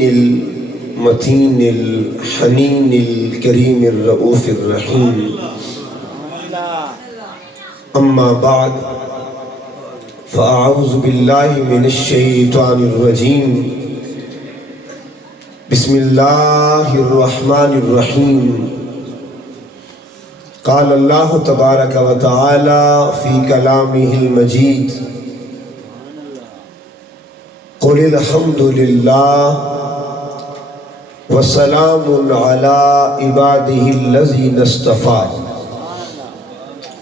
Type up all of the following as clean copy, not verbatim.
الأمين المتين الحنين الكريم الرؤوف الرحيم أما بعد فأعوذ بالله من الشيطان الرجيم بسم الله الرحمن الرحيم قال الله تبارك وتعالى في كلامه المجيد قل الحمد لله وسلام على عباده الذين اصطفى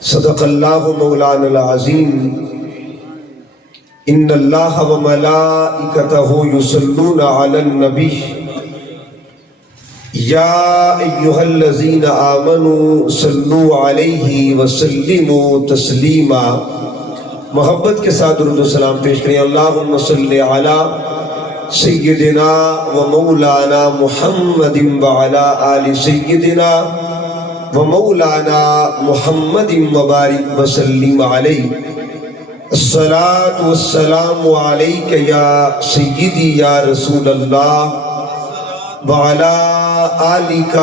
صدق الله مولانا العظيم ان الله وملائكته يصلون على النبي یا ایہا الذین آمنوا صلوا علیہ وسلموا تسلیما. محبت کے ساتھ درود و سلام پیش کریں. اللہم صلی علی سیدنا و مولانا محمد وعلی آل سیدنا و مولانا محمد مبارک وسلم علیہ. الصلاة والسلام علیک یا سیدی یا رسول اللہ وعلی آلک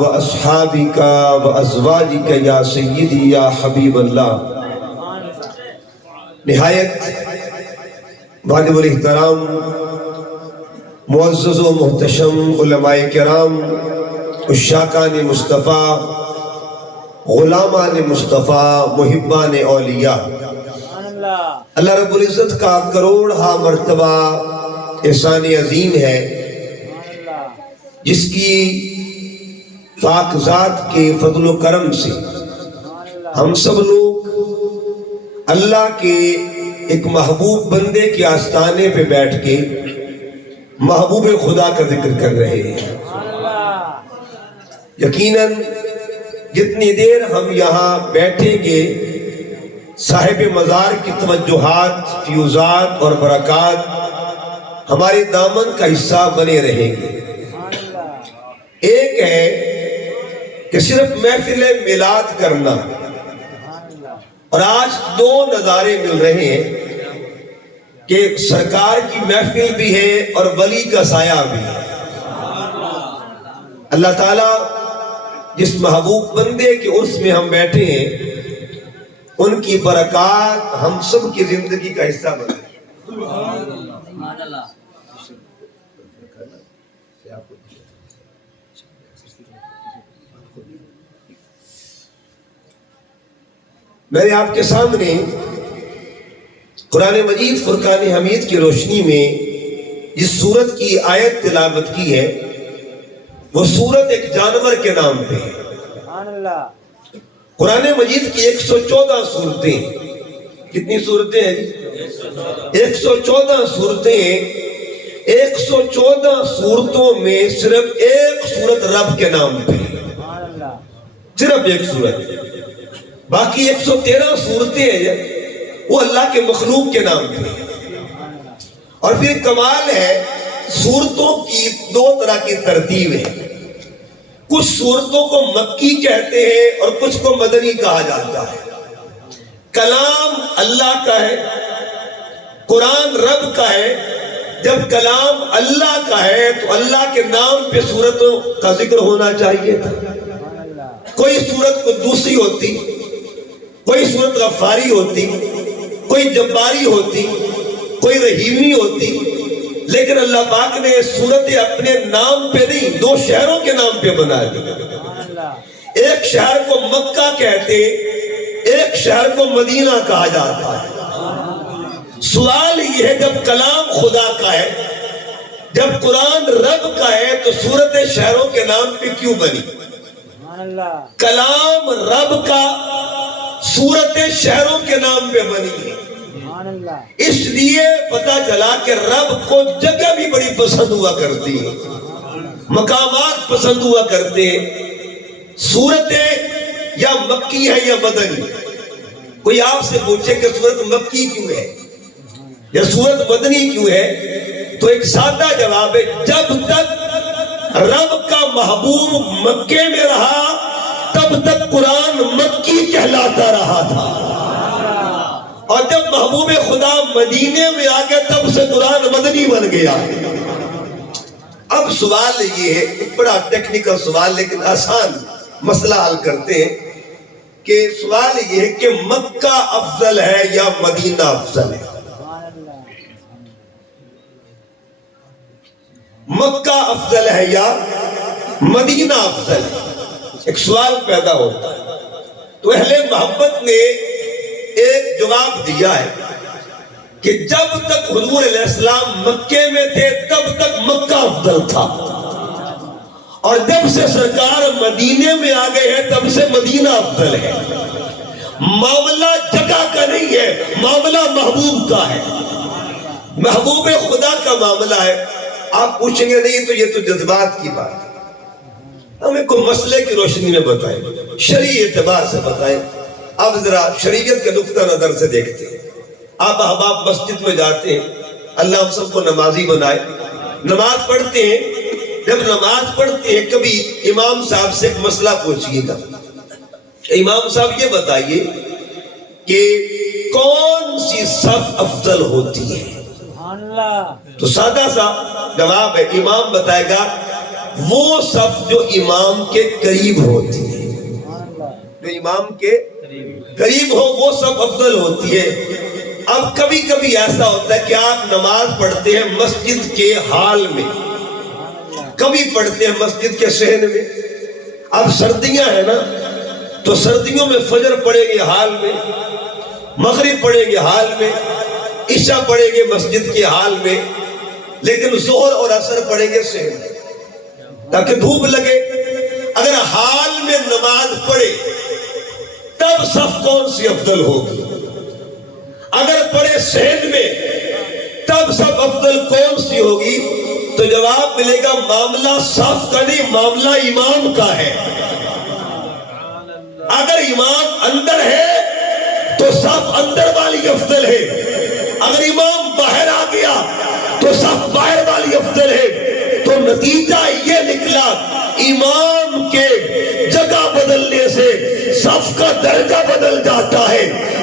و اصحابک و ازواجک یا سیدی یا حبیب اللہ. نہایت واجب الاحترام معزز و محتشم علماء کرام، عشاقان مصطفیٰ، غلامان مصطفیٰ، محبان اولیاء، اللہ رب العزت کا کروڑہا مرتبہ احسان عظیم ہے جس کی پاک ذات کے فضل و کرم سے ہم سب لوگ اللہ کے ایک محبوب بندے کے آستانے پہ بیٹھ کے محبوب خدا کا ذکر کر رہے ہیں. یقیناً جتنی دیر ہم یہاں بیٹھیں گے صاحب مزار کی توجہات، فیوزات اور برکات ہمارے دامن کا حصہ بنے رہیں گے. ایک ہے کہ صرف محفل میلاد کرنا، اور آج دو نظارے مل رہے ہیں کہ سرکار کی محفل بھی ہے اور ولی کا سایہ بھی ہے. اللہ تعالیٰ جس محبوب بندے کے عرس میں ہم بیٹھے ہیں ان کی برکات ہم سب کی زندگی کا حصہ بنے. میں نے آپ کے سامنے قرآن مجید فرقان حمید کی روشنی میں جس سورت کی آیت تلاوت کی ہے وہ سورت ایک جانور کے نام پہ ہے. قرآن مجید کی 114 صورتیں، کتنی صورتیں ہیں؟ 114 صورتیں. 114 صورتوں میں صرف ایک صورت رب کے نام پہ ہے، صرف ایک صورت. باقی 113 صورتیں ہیں وہ اللہ کے مخلوق کے نام پہ. اور پھر کمال ہے صورتوں کی دو طرح کی ترتیب ہے. کچھ صورتوں کو مکی کہتے ہیں اور کچھ کو مدنی کہا جاتا ہے. کلام اللہ کا ہے، قرآن رب کا ہے. جب کلام اللہ کا ہے تو اللہ کے نام پہ صورتوں کا ذکر ہونا چاہیے تھا. کوئی صورت کو دوسری ہوتی، کوئی صورت غفاری ہوتی، کوئی جباری ہوتی، کوئی رحیمی ہوتی، لیکن اللہ پاک نے صورتیں اپنے نام پہ نہیں، دو شہروں کے نام پہ بنا دی. ایک شہر کو مکہ کہتے، ایک شہر کو مدینہ کہا جاتا ہے. سوال یہ ہے جب کلام خدا کا ہے، جب قرآن رب کا ہے تو صورتیں شہروں کے نام پہ کیوں بنی؟ کلام رب کا صورتیں شہروں کے نام پہ بنی ہے. اس لیے پتا چلا کہ رب کو جگہ بھی بڑی پسند ہوا کرتی ہے، مقامات پسند ہوا کرتے ہیں. صورتیں یا مکی ہے یا مدنی. کوئی آپ سے پوچھے کہ صورت مکی کیوں ہے یا صورت مدنی کیوں ہے تو ایک سادہ جواب ہے، جب تک رب کا محبوب مکے میں رہا تب تک قرآن مکی کہلاتا رہا تھا، اور جب محبوب خدا مدینے میں آ گیا تب سے قرآن مدنی بن گیا. اب سوال یہ ہے، ایک بڑا ٹیکنیکل سوال لیکن آسان مسئلہ حل کرتے ہیں کہ سوال یہ ہے کہ مکہ افضل ہے یا مدینہ افضل ہے؟ مکہ افضل ہے یا مدینہ افضل ہے؟ ایک سوال پیدا ہوتا ہے۔ تو اہل محبت نے ایک جواب دیا ہے کہ جب تک حضور علیہ السلام مکے میں تھے تب تک مکہ افضل تھا، اور جب سے سرکار مدینے میں آ گئے ہیں تب سے مدینہ افضل ہے۔ معاملہ جگہ کا نہیں ہے، معاملہ محبوب کا ہے، محبوب خدا کا معاملہ ہے۔ آپ پوچھیں گے نہیں تو یہ تو جذبات کی بات ہے، ہمیں کوئی مسئلے کی روشنی میں بتائیں، شرعی اعتبار سے بتائیں۔ اب ذرا شریعت کے نقطہ نظر سے دیکھتے ہیں۔ آپ احباب مسجد میں جاتے ہیں، اللہ ہم سب کو نمازی بنائے، نماز پڑھتے ہیں۔ جب نماز پڑھتے ہیں کبھی امام صاحب سے ایک مسئلہ پوچھئے گا، امام صاحب یہ بتائیے کہ کون سی صف افضل ہوتی ہے؟ تو سادہ سا جواب ہے، امام بتائے گا وہ صف جو امام کے قریب ہوتی ہے، جو امام کے قریب ہو وہ صف افضل ہوتی ہے۔ اب کبھی کبھی ایسا ہوتا ہے کہ آپ نماز پڑھتے ہیں مسجد کے حال میں، کبھی پڑھتے ہیں مسجد کے صحن میں۔ اب سردیاں ہیں نا، تو سردیوں میں فجر پڑھیں گے حال میں، مغرب پڑھیں گے حال میں، عشاء پڑھیں گے مسجد کے حال میں، لیکن ظہر اور عصر پڑھیں گے صحن میں تاکہ دھوپ لگے۔ اگر حال میں نماز پڑھے تب صف کون سی افضل ہوگی؟ اگر پڑھے صحن میں تب صف افضل کون سی ہوگی؟ تو جواب ملے گا معاملہ صف کا نہیں، معاملہ امام کا ہے۔ اگر امام اندر ہے تو صف اندر والی افضل ہے، اگر امام باہر آ گیا تو صف باہر والی افضل ہے۔ تو نتیجہ یہ نکلا، امام کے جگہ بدلنے سے صف کا درجہ بدل جاتا ہے۔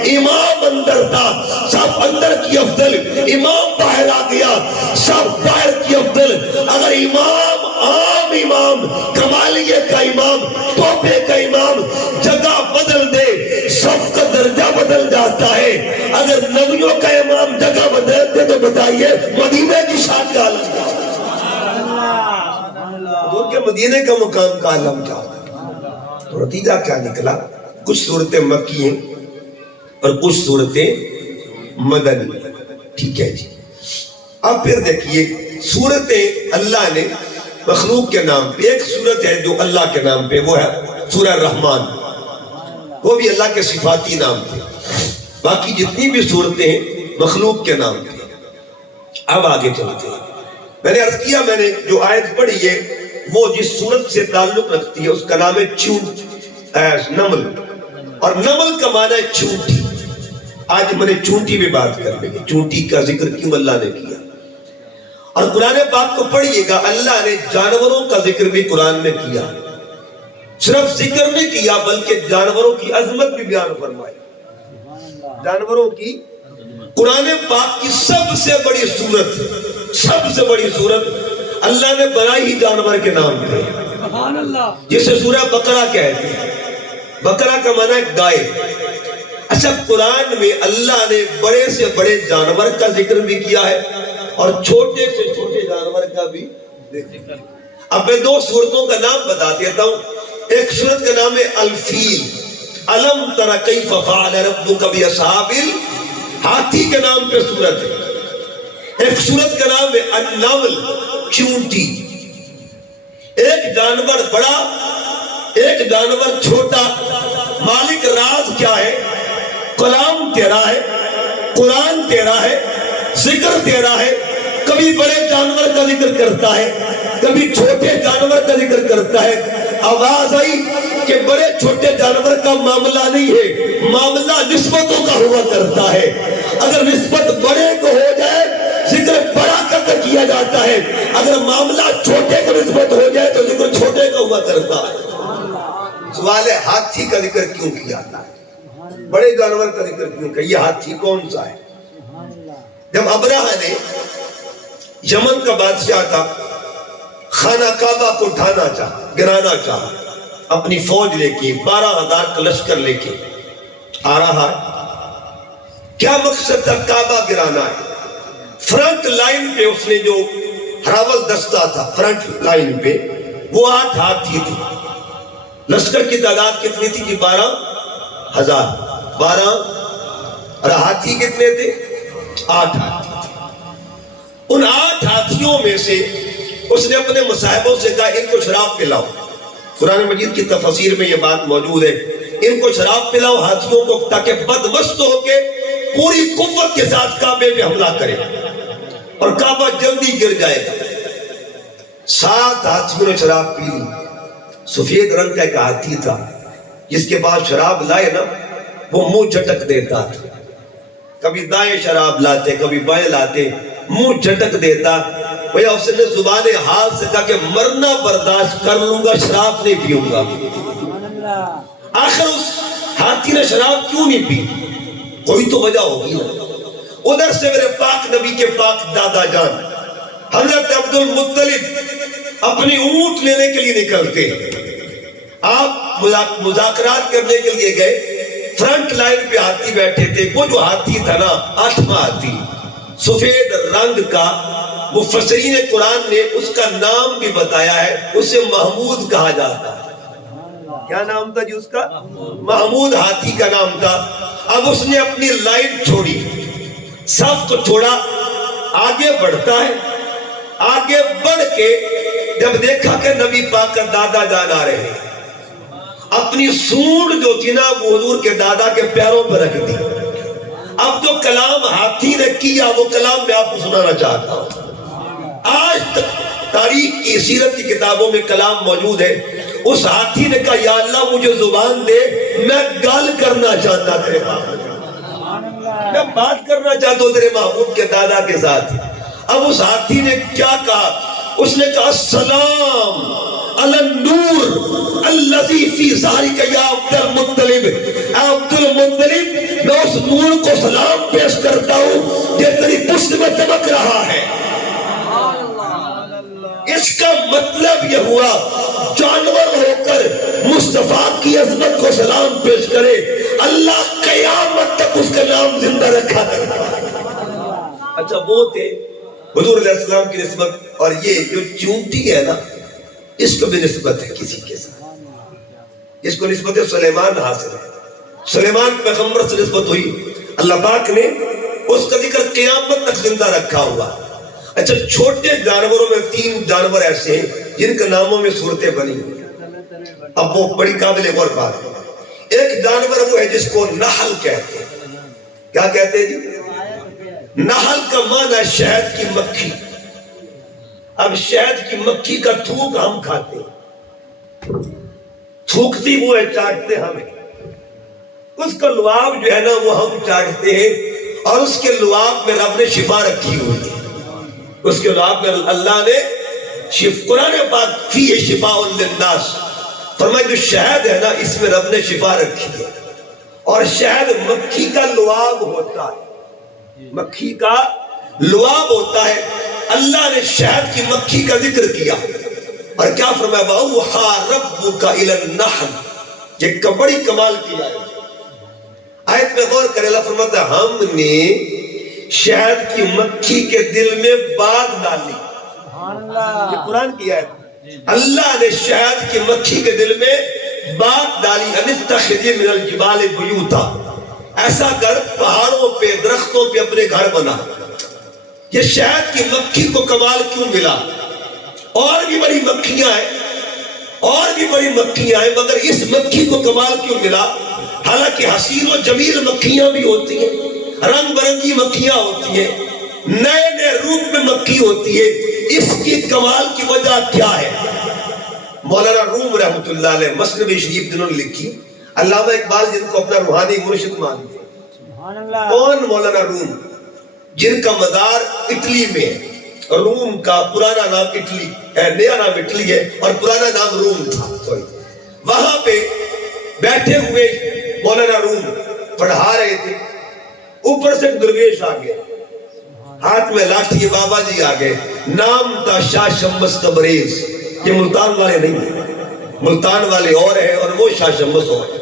امام اندر تھا، صف اندر کی افضل، امام باہر آ گیا، صف باہر کی افضل۔ اگر امام عام امام، کمالیے کا امام، توپے کا امام جگہ بدل دے، صف کا درجہ بدل جاتا ہے۔ اگر نبیوں کا امام جگہ بدل دے تو بتائیے مدینے کی شان کا عالم کیا؟ حضور کے مدینے کا مقام کا عالم کیا؟ تو نتیجہ کیا نکلا؟ کچھ صورتیں مکی ہیں اور کچھ صورتیں مدنی۔ ٹھیک ہے جی۔ اب پھر دیکھیے صورتیں اللہ نے مخلوق کے نام پہ، ایک صورت ہے جو اللہ کے نام پہ، وہ ہے سورہ الرحمن، وہ بھی اللہ کے صفاتی نام پہ۔ باقی جتنی بھی صورتیں ہیں مخلوق کے نام پہ۔ اب آگے چلتے ہیں۔ میں نے عرض کیا، میں نے جو آیت پڑھی ہے وہ جس صورت سے تعلق رکھتی ہے اس کا نام ہے نمل، اور نمل کا معنی ہے چونٹی۔ آج میں نے چونٹی میں بات کرنے کی، چونٹی کا ذکر کیوں اللہ نے کیا۔ اور قرآن پاک کو پڑھیے گا، اللہ نے جانوروں کا ذکر بھی قرآن میں کیا، صرف ذکر نہیں کیا بلکہ جانوروں کی عظمت بھی بیان فرمائی۔ جانوروں کی قرآن پاک کی سب سے بڑی صورت اللہ نے بنائی ہی جانور کے نام پہ، جسے سورہ بقرہ کہتے ہیں۔ بقرہ کا معنی ہے گائے۔ اچھا، قرآن میں اللہ نے بڑے سے بڑے جانور کا ذکر بھی کیا ہے اور چھوٹے سے چھوٹے جانور کا بھی ذکر۔ اب میں دو صورتوں کا نام بتا دیتا ہوں۔ ایک صورت کا نام ہے الفیل، الم تر کیف فعل ربک باصحاب ہاتھی کے نام پہ صورت ہے۔ ایک صورت کا نام ہے النمل، چونٹی۔ ایک جانور بڑا، ایک جانور چھوٹا۔ مالک راز کیا ہے؟ کلام تیرا ہے، قرآن تیرا ہے، ذکر تیرا ہے۔ کبھی بڑے جانور کا ذکر کرتا ہے، کبھی چھوٹے جانور کا ذکر کرتا ہے۔ آواز آئی کہ بڑے چھوٹے جانور کا معاملہ نہیں ہے، معاملہ نسبتوں کا ہوا کرتا ہے۔ اگر نسبت بڑے کو ہو جائے ذکر بڑا کر کیا جاتا ہے، اگر معاملہ چھوٹے کو نسبت ہو جائے تو ذکر چھوٹے کا ہوا کرتا ہے۔ سوال ہے ہاتھی کا ذکر کیوں کیا اللہ نے؟ بڑے جانور کا ذکر کیوں کیا؟ یہ ہاتھی کون سا ہے؟ جب ابرہہ نے، یمن کا بادشاہ تھا، خانہ کعبہ کو ڈھانا چاہا، گرانا چاہا، اپنی فوج لے کے 12,000 کا لشکر لے کے آ رہا ہے۔ کیا مقصد تھا؟ کعبہ گرانا ہے۔ فرنٹ لائن پہ اس نے جو ہراول دستہ تھا، فرنٹ لائن پہ وہ 8 ہاتھی تھی۔ لشکر کی تعداد کتنی تھی کہ 12,000، 12 اور ہاتھی کتنے تھے؟ 8 ہاتھی تھے۔ ان 8 ہاتھیوں میں سے اس نے اپنے مصاحبوں سے کہا ان کو شراب پلاؤ۔ قرآن مجید کی تفسیر میں یہ بات موجود ہے، ان کو شراب پلاؤ ہاتھیوں کو، تاکہ بدمست ہو کے پوری قوت کے ساتھ کعبے پہ حملہ کرے اور کعبہ جلدی گر جائے گا۔ 7 ہاتھیوں نے شراب پی لی۔ سفید رنگ کا ایک ہاتھی تھا، جس کے بعد شراب لائے نا وہ منہ جھٹک دیتا تھا، کبھی دائیں شراب لاتے کبھی بائیں لاتے، منہ جھٹک دیتا۔ بھیا اس نے زبان حال سے کہا کہ مرنا برداشت کر لوں گا، شراب نہیں پیوں گا۔ آخر اس ہاتھی نے شراب کیوں نہیں پی؟ کوئی تو وجہ ہوگی نا۔ ادھر سے میرے پاک نبی کے پاک دادا جان حضرت عبد المطلب اپنی اونٹ لینے کے لیے نکلتے، آپ مذاکرات کرنے کے لیے گئے۔ فرنٹ لائن پہ ہاتھی بیٹھے تھے، وہ جو ہاتھی تھا نا 8واں ہاتھی، سفید رنگ کا، مفسرین قرآن نے اس کا نام بھی بتایا ہے، اسے محمود کہا جاتا ہے۔ کیا نام تھا جی اس کا؟ محمود ہاتھی کا نام تھا۔ اب اس نے اپنی لائن چھوڑی، صف کو چھوڑا، آگے بڑھتا ہے۔ آگے بڑھ کے جب دیکھا کہ نبی پاک کا دادا جان آ رہے ہیں، اپنی سونڈ جو تھی نا وہ حضور کے دادا کے پیروں پر رکھ دی۔ اب جو کلام ہاتھی نے کیا وہ کلام میں آپ کو سنانا چاہتا ہوں۔ آج تک تاریخ کی سیرت کی کتابوں میں کلام موجود ہے۔ اس ہاتھی نے کہا یا اللہ مجھے زبان دے، میں گال کرنا چاہتا تیرے محبوب، میں بات کرنا چاہتا ہوں تیرے محبوب کے دادا کے ساتھ۔ اب اس ہاتھی نے کیا کہا؟ اس نے کہا السلام علی النور الذی فی ظہرک یا عبد المطلب، اے عبد المطلب میں اس نور کو سلام پیش کرتا ہوں یہ تیری پشت میں چمک رہا ہے۔ اس کا مطلب یہ ہوا جانور ہو کر مصطفیٰ کی عظمت کو سلام پیش کرے، اللہ قیامت تک اس کا نام زندہ رکھا ہے۔ اچھا وہ تھے حضور علیہ السلام کی نسبت، اور یہ جو چونٹی ہے نا اس کو بھی نسبت ہے کسی کے ساتھ، اس کو نسبت سلیمان حاصل ہے۔ سلیمان پیغمبر سے نسبت ہوئی، اللہ پاک نے اس کا ذکر قیامت تک زندہ رکھا ہوا۔ اچھا چھوٹے جانوروں میں 3 جانور ایسے ہیں جن کے ناموں میں صورتیں بنی ہوئی، اب وہ بڑی قابل غور بات ہے۔ ایک جانور وہ ہے جس کو نحل کہتے ہیں۔ کیا کہتے ہیں جی؟ نحل کا معنی ہے شہد کی مکھی۔ اب شہد کی مکھی کا تھوک ہم کھاتے ہیں، تھوکتی وہ ہے، چاٹتے ہمیں، اس کا لعاب جو ہے نا وہ ہم چاٹتے ہیں، اور اس کے لعاب میں رب نے شفا رکھی ہوئی ہے۔ اس کے لعاب میں اللہ نے قرآن پاک فیہ شفاء للناس فرمایا جو شہد ہے نا اس میں رب نے شفا رکھی ہے۔ اور شہد مکھی کا لعاب ہوتا ہے، مکھی کا لعاب ہوتا ہے۔ اللہ نے شہد کی مکھی کا ذکر کیا اور کیا فرمایا وَأَوْحَىٰ رَبُّكَ إِلَى النَّحْلِ، یہ بڑی کمال کی آیت میں غور کرے۔ اللہ فرماتا ہے ہم نے شہد کی مکھی کے دل میں بات ڈالی، یہ قرآن کی آیت، اللہ نے شہد کی مکھی کے دل میں بات ڈالی، اَنِتَّخِذِي مِنَ الْجِبَالِ بُيُوتًا، ایسا کر پہاڑوں پہ درختوں پہ اپنے گھر بنا۔ یہ شہد کی مکھی کو کمال کیوں ملا؟ اور بھی بڑی مکھیاں ہیں، اور بھی بڑی مکھیاں ہیں، مگر اس مکھی کو کمال کیوں ملا؟ حالانکہ حسین و جمیل مکھیاں بھی ہوتی ہیں، رنگ برنگی مکھیاں ہوتی ہیں، نئے نئے روپ میں مکھی ہوتی ہے، اس کی کمال کی وجہ کیا ہے؟ مولانا روم رحمۃ اللہ علیہ مثنوی شریف جنہوں نے لکھی، علامہ اقبال جن کو اپنا روحانی مرشد مانتے ہیں۔ کون؟ مولانا روم، جن کا مدار اٹلی میں ہے۔ روم کا پرانا نام اٹلی ہے، نیا نام اٹلی ہے اور پرانا نام روم تھا۔ وہاں پہ بیٹھے ہوئے مولانا روم پڑھا رہے تھے، اوپر سے ایک درویش آ گیا، ہاتھ میں لاٹھی، بابا جی آ گئے. نام تھا شاہ شمس تبریز. یہ ملتان والے نہیں ہیں، ملتان والے اور ہیں اور وہ شاہ شمس اور ہیں.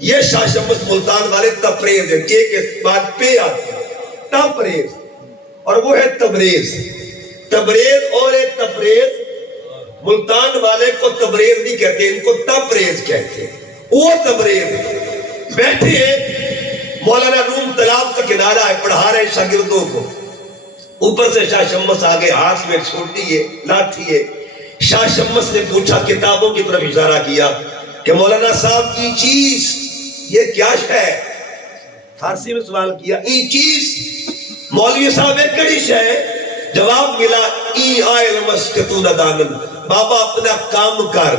یہ شاہ شمس ملتان والے تبریز ہیں، کے بعد پہ آتے ہیں، تبریز. اور وہ ہے تبریز. تبریز اور ایک تبریز. ملتان والے کو تبریز نہیں کہتے، ان کو تبریز کہتے ہیں. وہ تبریز بیٹھے مولانا روم تالاب کا کنارہ ہے، پڑھا رہے شاگردوں کو. اوپر سے شاہ شمس آگے، ہاتھ میں چھوٹی ہے لاٹھی ہے. شاہ شمس نے پوچھا، کتابوں کی طرف اشارہ کیا کہ مولانا صاحب کی چیز یہ کیا ہے؟ فارسی میں سوال کیا، ای چیز مولوی صاحب ایک کڑی ہے. جواب ملا، ای علمس کہ تو نہ دانن. بابا اپنا کام کر،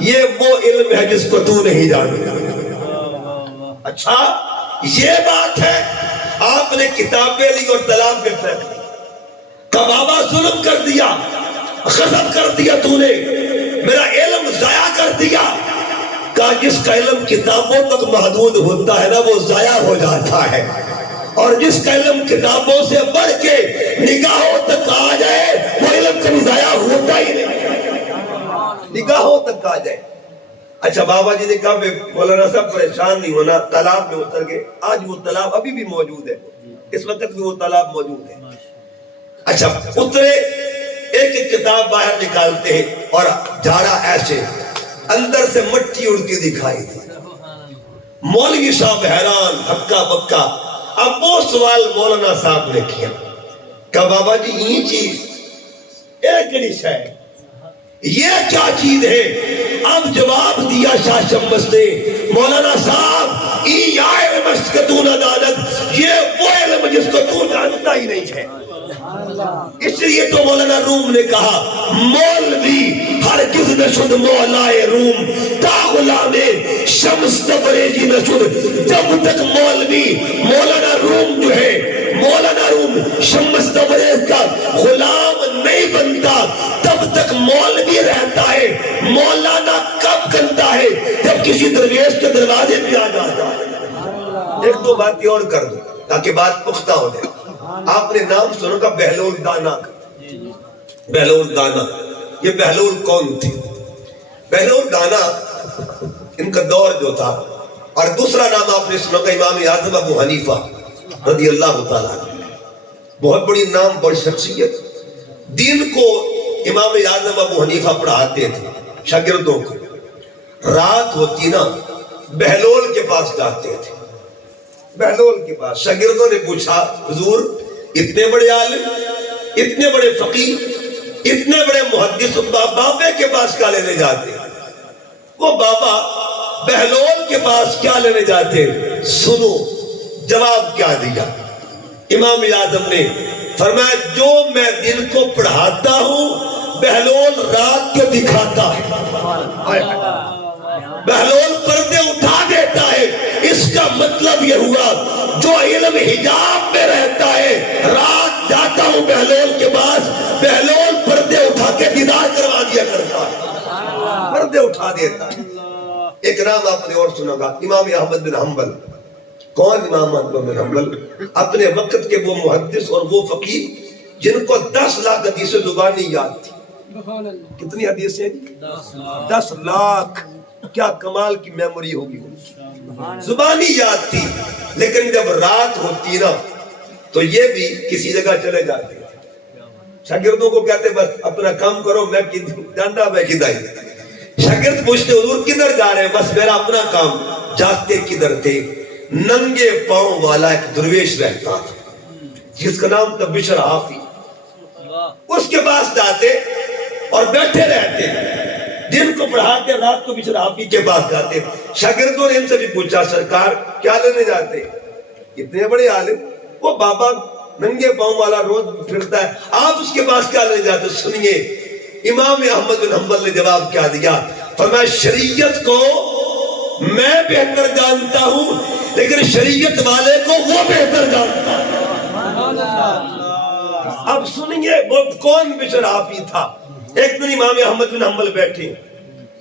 یہ وہ علم ہے جس کو تو نہیں جانتا. اچھا یہ بات ہے. آپ نے کتابیں لی اور تالاب میں پھینک دی. کہ بابا ظلم کر دیا، غضب کر دیا، تو نے میرا علم ضائع کر دیا. کہا جس کا علم کتابوں تک محدود ہوتا ہے نا وہ ضائع ہو جاتا ہے، اور جس کا علم کتابوں سے بڑھ کے نگاہوں تک آ جائے وہ علم کبھی ضائع ہوتا ہی نہیں. نگاہوں تک آ جائے. اچھا بابا جی نے کہا مولانا صاحب پریشان نہیں ہونا. تالاب میں اتر گئے. آج وہ تالاب ابھی بھی موجود ہے، اس وقت بھی وہ تالاب موجود ہے. اچھا اترے، ایک ایک کتاب باہر نکالتے ہیں اور جھاڑا ایسے، اندر سے مٹی اڑتی دکھائی دی. مولوی صاحب حیران، ہکا بکا. اب وہ سوال مولانا صاحب نے کیا کہ بابا جی یہ چیز ایک ڈش ہے، یہ کیا چیز ہے؟ اب جواب دیا شاہ شمس نے، مولانا صاحب ای علم کہ تو نہ دانت، یہ وہ علم جس کو تو جانتا ہی نہیں ہے. اس لیے تو مولانا روم نے کہا، مولوی ہرگز نہ شد مولائے روم تا غلام شمس تبریزی نہ شد. جب تک مولوی مولانا روم جو ہے، مولانا روم شمس تبریز کا غلام نہیں بنتا تب تک مولوی رہتا ہے. مولانا کب بنتا ہے؟ جب کسی درویش کے دروازے پہ آ جاتا ہے. ایک دو باتیں اور کر دو تاکہ بات پختہ ہو جائے. آپ نے نام سنو کا بہلول دانا کا. بہلول دانا، یہ بہلول کون تھے؟ بہلول دانا ان کا دور جو تھا. اور دوسرا نام آپ نے سنا کا امام اعظم ابو حنیفہ رضی اللہ تعالیٰ عنہ. بہت بڑی نام، بڑی شخصیت. دین کو امام اعظم ابو حنیفہ پڑھاتے تھے شاگردوں کو. رات ہوتی نا بہلول کے پاس جاتے تھے. بہلول کے پاس شاگردوں نے پوچھا، حضور اتنے بڑے عالم، اتنے بڑے فقیہ، اتنے بڑے محدث، بابے کے پاس کیا لینے جاتے؟ وہ بابا بہلول کے پاس کیا لینے جاتے؟ سنو جواب کیا دیا امام اعظم نے. فرمایا جو میں دن کو پڑھاتا ہوں بہلول رات کو دکھاتا ہے. بہلول پردے اٹھا دیتا ہے. اس کا مطلب یہ ہوا جو علم حجاب میں رہتا ہے، رات جاتا ہوں بہلول کے پاس، بہلول پردے اٹھا کے دیدار کروا دیا کرتا ہے، پردے اٹھا دیتا ہے. ایک نام آپ نے اور سنا گا، امام احمد بن حنبل. کون امام احمد بن حنبل؟ اپنے وقت کے وہ محدث اور وہ فقیہ جن کو 10 لاکھ حدیثیں زبانی یاد تھی. کتنی حدیثیں؟ 10 لاکھ. کیا کمال کی میموری ہوگی ان کی، زبانی یاد تھی. لیکن جب رات ہوتی نا تو یہ بھی کسی جگہ چلے جاتے تھے. شاگردوں کو کہتے بس اپنا کام کرو، میں جانتا میں کدھر. شاگرد پوچھتے حضور کدھر جا رہے ہیں؟ بس میرا اپنا کام. جاتے کدھر تھے؟ ننگے پاؤں والا ایک درویش رہتا تھا جس کا نام تھا بشر حافی. اس کے پاس جاتے اور بیٹھے رہتے، دن کو پڑھاتے، رات کو بشر حافی کے پاس جاتے. شاگردوں نے ان سے بھی پوچھا، سرکار کیا لینے جاتے؟ اتنے بڑے عالم. وہ بابا ننگے پاؤں والا روز پھرتا ہے، آپ اس کے پاس کیا لینے جاتے؟ سنیے امام احمد بن حنبل نے جواب کیا دیا. فرمایا شریعت کو میں بہتر جانتا ہوں لیکن شریعت والے کو وہ بہتر جانتا ہے. اب سنیے وہ کون بشر حافی تھا. ایک دن امام احمد بن حنبل بیٹھے،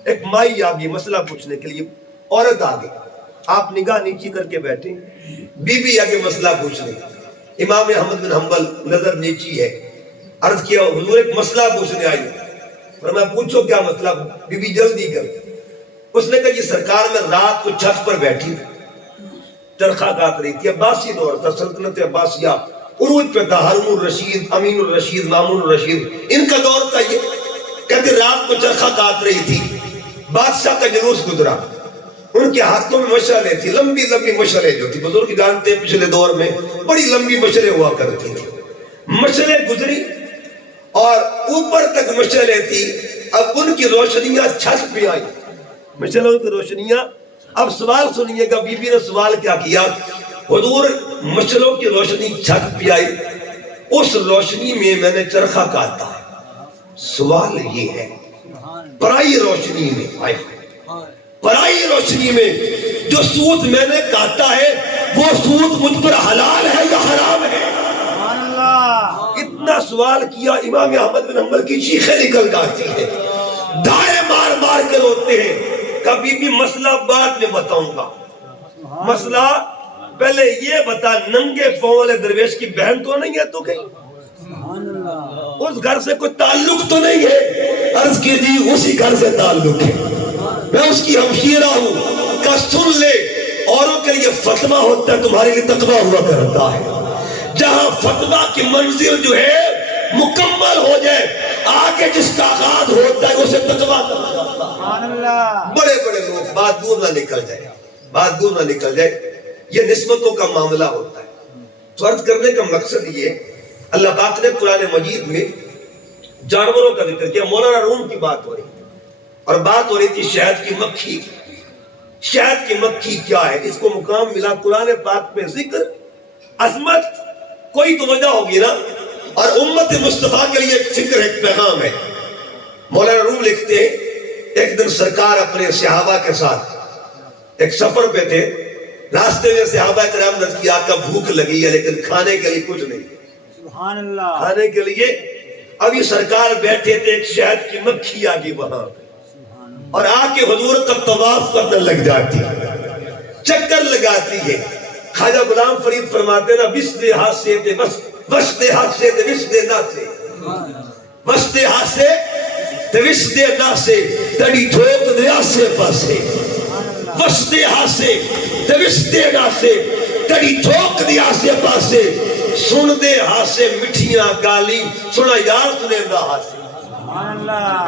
ایک مائی آ گئی مسئلہ پوچھنے کے لیے. عورت آ گئی، آپ نگاہ نیچی کر کے بیٹھے، بی بی آگے مسئلہ پوچھنے. امام احمد بن حنبل نظر نیچی ہے، عرض کیا حضور ایک مسئلہ پوچھنے آئی، فرمایا پوچھو کیا مسئلہ؟ بی بی جلدی کر۔ اس نے کہا یہ سرکار میں رات کو چھت پر بیٹھی چرخہ کاٹ رہی تھی، عباسی دور تھا، سلطنت عباسیہ عروج پہ تھا، ہارون الرشید، امین الرشید، مامون الرشید، ان کا دور تھا یہ۔ کہتے رات کو چرخہ کاٹ رہی تھی، بادشاہ کا جلوس گزرا، ان کے ہاتھوں میں مشعلیں تھی، لمبی لمبی مشعلیں جو تھی، بزرگ جانتے ہیں پچھلے دور میں بڑی لمبی مشعلیں ہوا کرتی تھی۔ مشعلیں گزری اور اوپر تک مشعلیں تھی، اب ان کی روشنیاں چھت پہ آئی، مشعلوں کی روشنیاں۔ اب سوال سنیے گا، بی بی نے سوال کیا کیا؟ حضور مشعلوں کی روشنی چھت پہ آئی، اس روشنی میں نے چرخہ کاٹا۔ سوال یہ ہے پرائی روشنی میں آئے، پرائی روشنی میں جو سوت میں نے کاٹا ہے وہ سوت مجھ پر حلال ہے یا حرام ہے؟ اتنا سوال کیا، امام احمد بن حنبل کی چیخیں نکل جاتی ہیں، دھائیں مار مار کے روتے ہیں۔ کبھی بھی مسئلہ بعد میں بتاؤں گا، مسئلہ پہلے یہ بتا، ننگے پاؤں والے درویش کی بہن تو نہیں ہے تو کہیں؟ اس گھر سے کوئی تعلق تو نہیں ہے؟ عرض کیجیے اسی گھر سے تعلق ہے، میں اس کی ہمشیرہ ہوں۔ کہ سن لے، اوروں کے لیے فتویٰ ہوتا ہے، تمہارے لیے تقویٰ ہوا کرتا ہے۔ جہاں فتویٰ کی منزل جو ہے مکمل ہو جائے، آگے جس کا آغاز ہوتا ہے اسے تقویٰ کہا جاتا ہے۔ بڑے بڑے لوگ، بات دور نہ نکل جائے، بات دور نہ نکل جائے، یہ نسبتوں کا معاملہ ہوتا ہے۔ تو عرض کرنے کا مقصد یہ ہے، اللہ پاک نے قرآن مجید میں جانوروں کا ذکر کیا، مولانا روم کی بات ہو رہی تھی اور بات ہو رہی تھی شہد کی مکھی۔ شہد کی مکھی کیا ہے؟ اس کو مقام ملا قرآن پاک میں ذکر، عظمت، کوئی تو وجہ ہوگی نا، اور امت مصطفیٰ کے لیے ایک فکر، ایک پیغام ہے۔ مولانا روم لکھتے ہیں ایک دن سرکار اپنے صحابہ کے ساتھ ایک سفر پہ تھے، راستے میں صحابہ کرام نے کہا آقا بھوک لگی ہے لیکن کھانے کے لیے کچھ نہیں، سبحان اللہ، کھانے کے لیے۔ اب یہ سرکار بیٹھے تھے، ایک شہد کی مکھی آ گئی وہاں اور آ کے حضور کا طواف کرنے لگ جاتی، چکر لگاتی ہے۔ خواجہ غلام فرید فرماتے ہیں نا، وسدے ہاسے تے وسدے ہاسے تے وسدے ناسے، وسدے ہاسے تے وسدے ناسے، تڑی ٹھوک دے آسے پاسے، وسدے ہاسے تے وسدے ناسے، تڑی ٹھوک دے آسے پاسے، سن دے ہاسے مٹھیاں گالی، سنا یار سنے دا ہاسے۔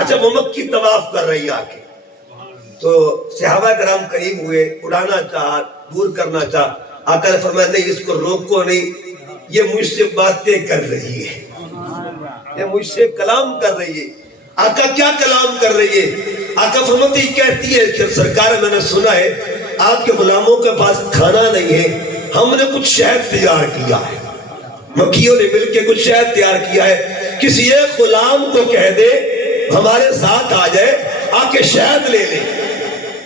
اچھا وہ مکھی طواف کر رہی آ کے، تو صحابہ کرام قریب ہوئے، اڑانا چاہا، دور کرنا چاہا، آقا نے فرمایا نہیں، اس کو روکو نہیں، یہ مجھ سے باتیں کر رہی ہے، یہ مجھ سے کلام کر رہی ہے۔ آقا کیا کلام کر رہی ہے؟ آقا فرماتے ہی کہتی ہے کہ سرکار میں نے سنا ہے آپ کے غلاموں کے پاس کھانا نہیں ہے، ہم نے کچھ شہد تیار کیا ہے، مکھیوں نے مل کے کچھ شہد تیار کیا ہے، کسی ایک غلام کو کہہ دے ہمارے ساتھ آ جائے، آ کے شہد لے لے۔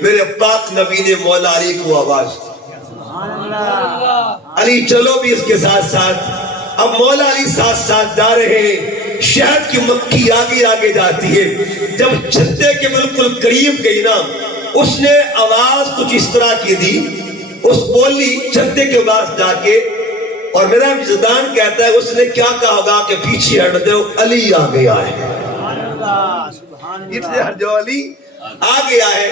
میرے پاک نبی نے مولا علی کو آواز دی، علی چلو بھی اس کے ساتھ ساتھ۔ اب مولا علی ساتھ ساتھ جا رہے ہیں، شہد کی مکھی آگے آگے جاتی ہے، جب چھتے کے بالکل قریب گئی نا، اس نے آواز کچھ اس طرح کی دی، اس بولی چھتے کے پاس جا کے، اور میرا وجدان کہتا ہے اس نے کیا کہا ہوگا کہ پیچھے ہٹ دو، علی آ گیا ہے، پیچھے ہٹ جاؤ، علی آ گیا ہے۔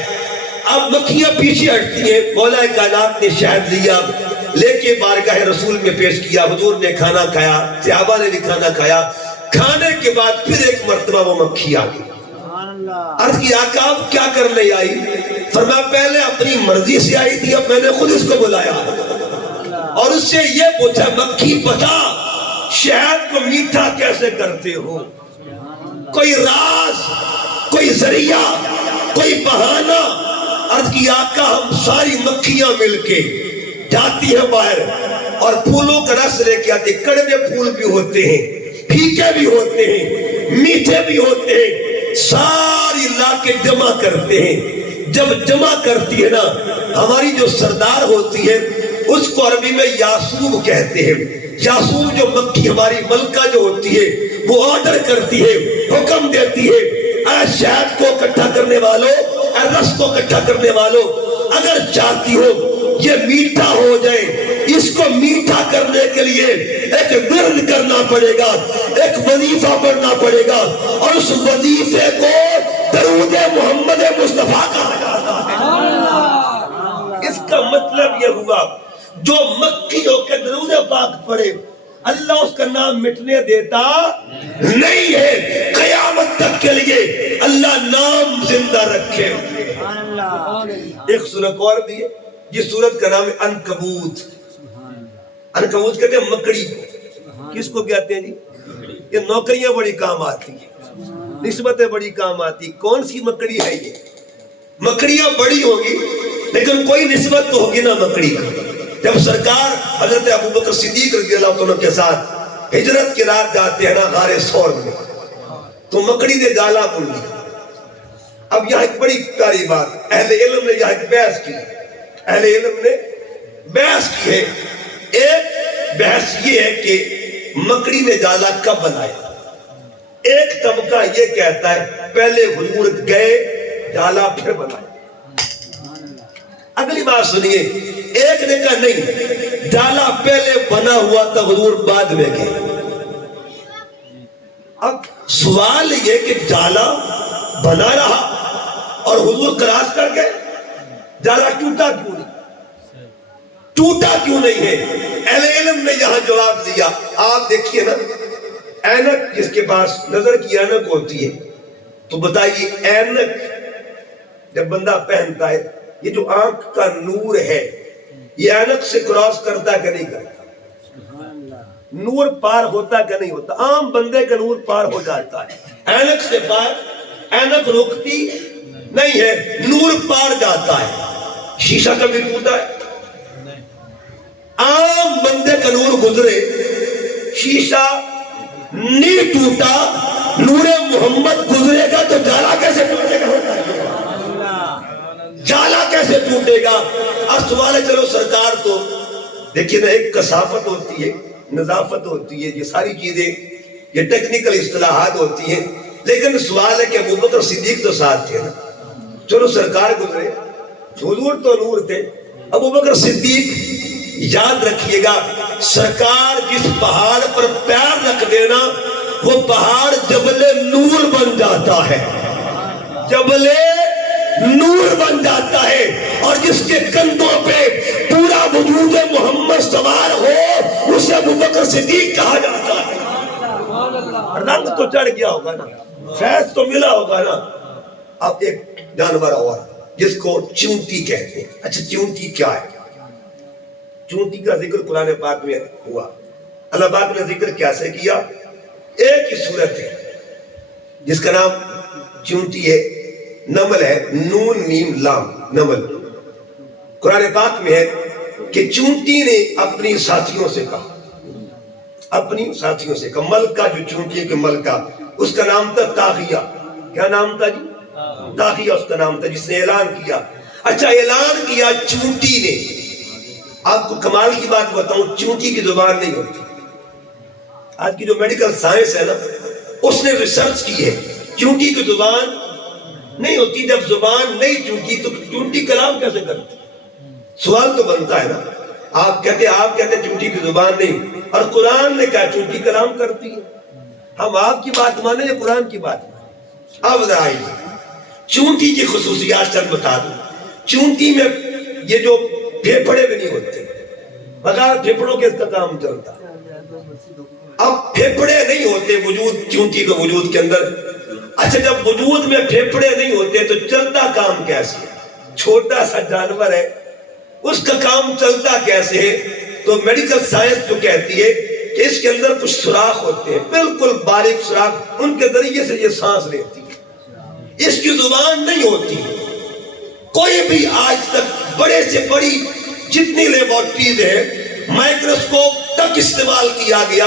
اب مکھیاں پیچھے ہٹتی ہیں، مولا کائنات نے شہد لیا، لے کے بارگاہ رسول میں پیش کیا، حضور نے کھانا کھایا، صحابہ نے بھی کھانا کھایا۔ کھانے کے بعد پھر ایک مرتبہ وہ مکھی آ گئی، عرض کی آقا اب کیا کرنے آئی؟ فرمایا پہلے اپنی مرضی سے آئی تھی، اب میں نے خود اس کو بلایا اور اس سے یہ پوچھا مکھی بتا شہد کو میٹھا کیسے کرتے ہو؟ کوئی راز، کوئی ذریعہ، کوئی بہانہ؟ عرض کی آقا ہم ساری مکھیاں مل کے جاتی ہیں باہر اور پھولوں کا رس لے کے آتے، کڑوے پھول بھی ہوتے ہیں، پھیکے بھی ہوتے ہیں، میٹھے بھی ہوتے ہیں، ساری لا کے جمع کرتے ہیں۔ جب جمع کرتی ہے نا، ہماری جو سردار ہوتی ہے اس کو عربی میں یاسوب کہتے ہیں۔ یاسوب جو مکھی ہماری ملکہ جو ہوتی ہے وہ آرڈر کرتی ہے، حکم دیتی ہے، اے شہد کو اکٹھا کرنے والوں، اے رس کو اکٹھا کرنے والوں، اگر چاہتی ہو یہ میٹھا ہو جائے، اس کو میٹھا کرنے کے لیے ایک ورد کرنا پڑے گا, ایک وظیفہ پڑھنا پڑے گا, اور اس وظیفے کو درود محمد مصطفیٰ کہا جاتا ہے. اس کا مطلب یہ ہوا جو مکی ہو کے درود پاک پڑھے اللہ اس کا نام مٹنے دیتا نہیں ہے, قیامت تک کے لیے اللہ نام زندہ رکھے. ایک سورت اور بھی ہے جس سورت کا نام ہے عنکبوت. عنکبوت کہتے ہیں مکڑی کو. کس کو کہتے ہیں جی؟ یہ نوکریاں بڑی کام آتی ہیں, نسبتیں بڑی کام آتی. کون سی مکڑی ہے یہ؟ مکڑیاں بڑی ہوگی لیکن کوئی نسبت تو ہوگی نا مکڑی کا. جب سرکار حضرت ابوبکر صدیق رضی اللہ عنہ کے ساتھ ہجرت کی رات جاتے ہیں نا غار ثور میں, تو مکڑی نے جالا بن لی. اب یہاں ایک بڑی پیاری بات, اہل علم نے یہاں ایک بحث کی. اہل علم نے بحث کی ہے. ایک بحث یہ ہے کہ مکڑی نے جالا کب بنایا. ایک طبقہ یہ کہتا ہے پہلے حضور گئے جالا پھر بنایا. اگلی بات سنیے, ایک نے کہا نہیں, جالا پہلے بنا ہوا تھا حضور بعد میں گئے. اب سوال یہ کہ جالا بنا رہا اور حضور کراس کر گئے, جالا ٹوٹا کیوں نہیں؟ ٹوٹا کیوں نہیں ہے؟ اہل علم نے یہاں جواب دیا. آپ دیکھیے نا, اینک جس کے پاس نظر کی اینک ہوتی ہے, تو بتائیے اینک جب بندہ پہنتا ہے, یہ جو آنکھ کا نور ہے یہ اینک سے کراس کرتا کہ نہیں کرتا؟ نور پار ہوتا کہ نہیں ہوتا؟ عام بندے کا نور پار ہو جاتا ہے, اینک سے پار. اینک رکتی نہیں ہے, نور پار جاتا ہے. شیشہ کبھی ٹوٹا ہے؟ عام بندے کا نور گزرے, شیشہ نہیں ٹوٹا, نور محمد گزرے گا تو جالا کیسے ٹوٹے گا؟ جالا کیسے ٹوٹے گا؟ اب سوال ہے, چلو سرکار تو دیکھیے نا, ایک کثافت ہوتی ہے, نظافت ہوتی ہے, یہ ساری چیزیں یہ ٹیکنیکل اصطلاحات ہوتی ہیں, لیکن سوال ہے کہ ابوبکر صدیق تو ساتھ تھے نا. چلو سرکار گزرے, حضور تو نور تھے. ابوبکر صدیق یاد رکھیے گا, سرکار جس پہاڑ پر پیر رکھ دینا وہ پہاڑ جبل نور بن جاتا ہے, جبل نور بن جاتا ہے. اور جس کے کندھوں پہ پورا وجود محمد سوار ہو اسے ابوبکر صدیق کہا جاتا ہے. رنگ تو چڑھ گیا ہوگا نا, فیض تو ملا ہوگا نا. اب ایک جانور اور جس کو چونٹی کہتے ہیں. اچھا چونٹی کیا ہے؟ چونٹی کا ذکر قرآن پاک میں ہوا. اللہ پاک نے ذکر کیسے کیا؟ ایک ہی صورت ہے جس کا نام چونٹی ہے, نمل ہے, نون میم لام نمل. قرآن پاک میں ہے کہ چونٹی نے اپنی ساتھیوں سے کہا, اپنی ساتھیوں سے کہا, ملکہ جو چونٹی کے ملکہ, اس کا نام تھا طاغیہ. کیا نام تھا جی؟ طاغیہ اس کا نام تھا, جس نے اعلان کیا. اچھا اعلان کیا چونٹی نے. آپ کو کمال کی بات بتاؤں, چونٹی کی زبان نہیں ہوتی. آج کی جو میڈیکل سائنس ہے نا, اس نے ریسرچ کی ہے, چونٹی کی زبان نہیں ہوتی. جب زبان نہیں چونٹی تو چونٹی کلام کیسے کرتی؟ سوال تو بنتا ہے نا. آپ کہتے چونٹی کی زبان نہیں, اور قرآن نے کہا چونٹی کلام کرتی ہے. ہم آپ کی بات مانیں یا قرآن کی بات مانیں؟ اب ذرا آئیے چونٹی کی خصوصیات چند بتا دوں. چونٹی میں یہ جو پھیپھڑے بھی نہیں ہوتے, بغیر پھیپھڑوں کے اس کا کام چلتا. اب پھیپھڑے نہیں ہوتے وجود چونٹی کے وجود کے اندر. اچھا جب وجود میں پھیپھڑے نہیں ہوتے تو چلتا کام کیسے؟ چھوٹا سا جانور ہے, اس کا کام چلتا کیسے ہے؟ تو میڈیکل سائنس جو کہتی ہے کہ اس کے اندر کچھ سوراخ ہوتے ہیں, بالکل باریک سوراخ, ان کے ذریعے سے یہ سانس لیتی ہے. اس کی زبان نہیں ہوتی. کوئی بھی آج تک بڑے سے بڑی جتنی لیبارٹریز ہیں, مائکروسکوپ تک استعمال کیا گیا,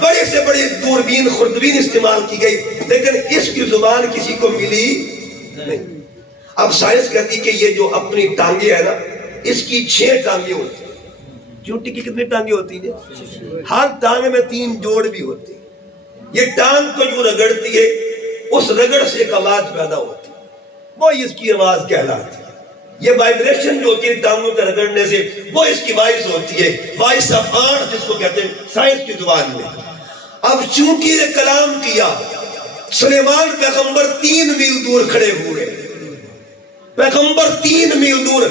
بڑے سے بڑے دوربین خوردبین استعمال کی گئی, لیکن اس کی زبان کسی کو ملی نہیں. اب سائنس کہتی کہ یہ جو اپنی ٹانگیں ہے نا, اس کی 6 ٹانگیں ہوتی ہیں. چونٹی کی کتنی ٹانگیں ہوتی ہیں؟ ہر ٹانگ میں 3 جوڑ بھی ہوتے ہیں. یہ ٹانگ کو جو رگڑتی ہے, اس رگڑ سے ایک آواز پیدا ہوتی ہے, وہ اس کی آواز کہلاتی ہے. یہ وائبریشن جو ہوتی ہے ٹانگوں کے رگڑنے سے وہ اس کی وائس ہوتی ہے، وائس آف آرٹ جس کو کہتے ہیں سائنس کی زبان میں۔ اب چونٹی نے کلام کیا، سلیمان پیغمبر 3 میل دور کھڑے ہوئے، پیغمبر 3 میل دور،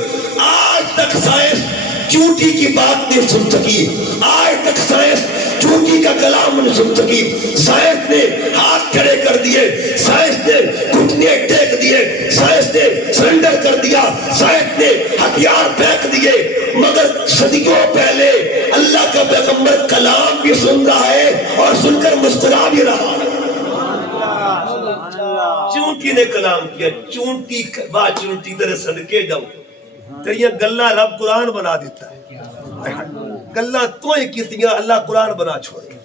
آج تک سائنس چونٹی کی بات نہیں سن سکی، آج تک سائنس چونٹی کا کلام نہیں سن سکی۔ سائنس نے ہاتھ کھڑے کر دیے، سائنس نے گھٹنے ٹیک دیے، سائنس نے سرنڈر کر دیا، سائنس نے ہتھیار پھینک دیے، مگر صدیوں پہلے اللہ کا پیغمبر کلام بھی سن رہا ہے اور سن کر مسکرا بھی رہا ہے۔ چونٹی نے کلام کیا، چونٹی با چونٹی تیرے صدقے جاؤ، تیریاں گلہ رب قرآن بنا دیتا ہے، گلہ تو ہی کیتیاں اللہ قرآن بنا چھوڑے،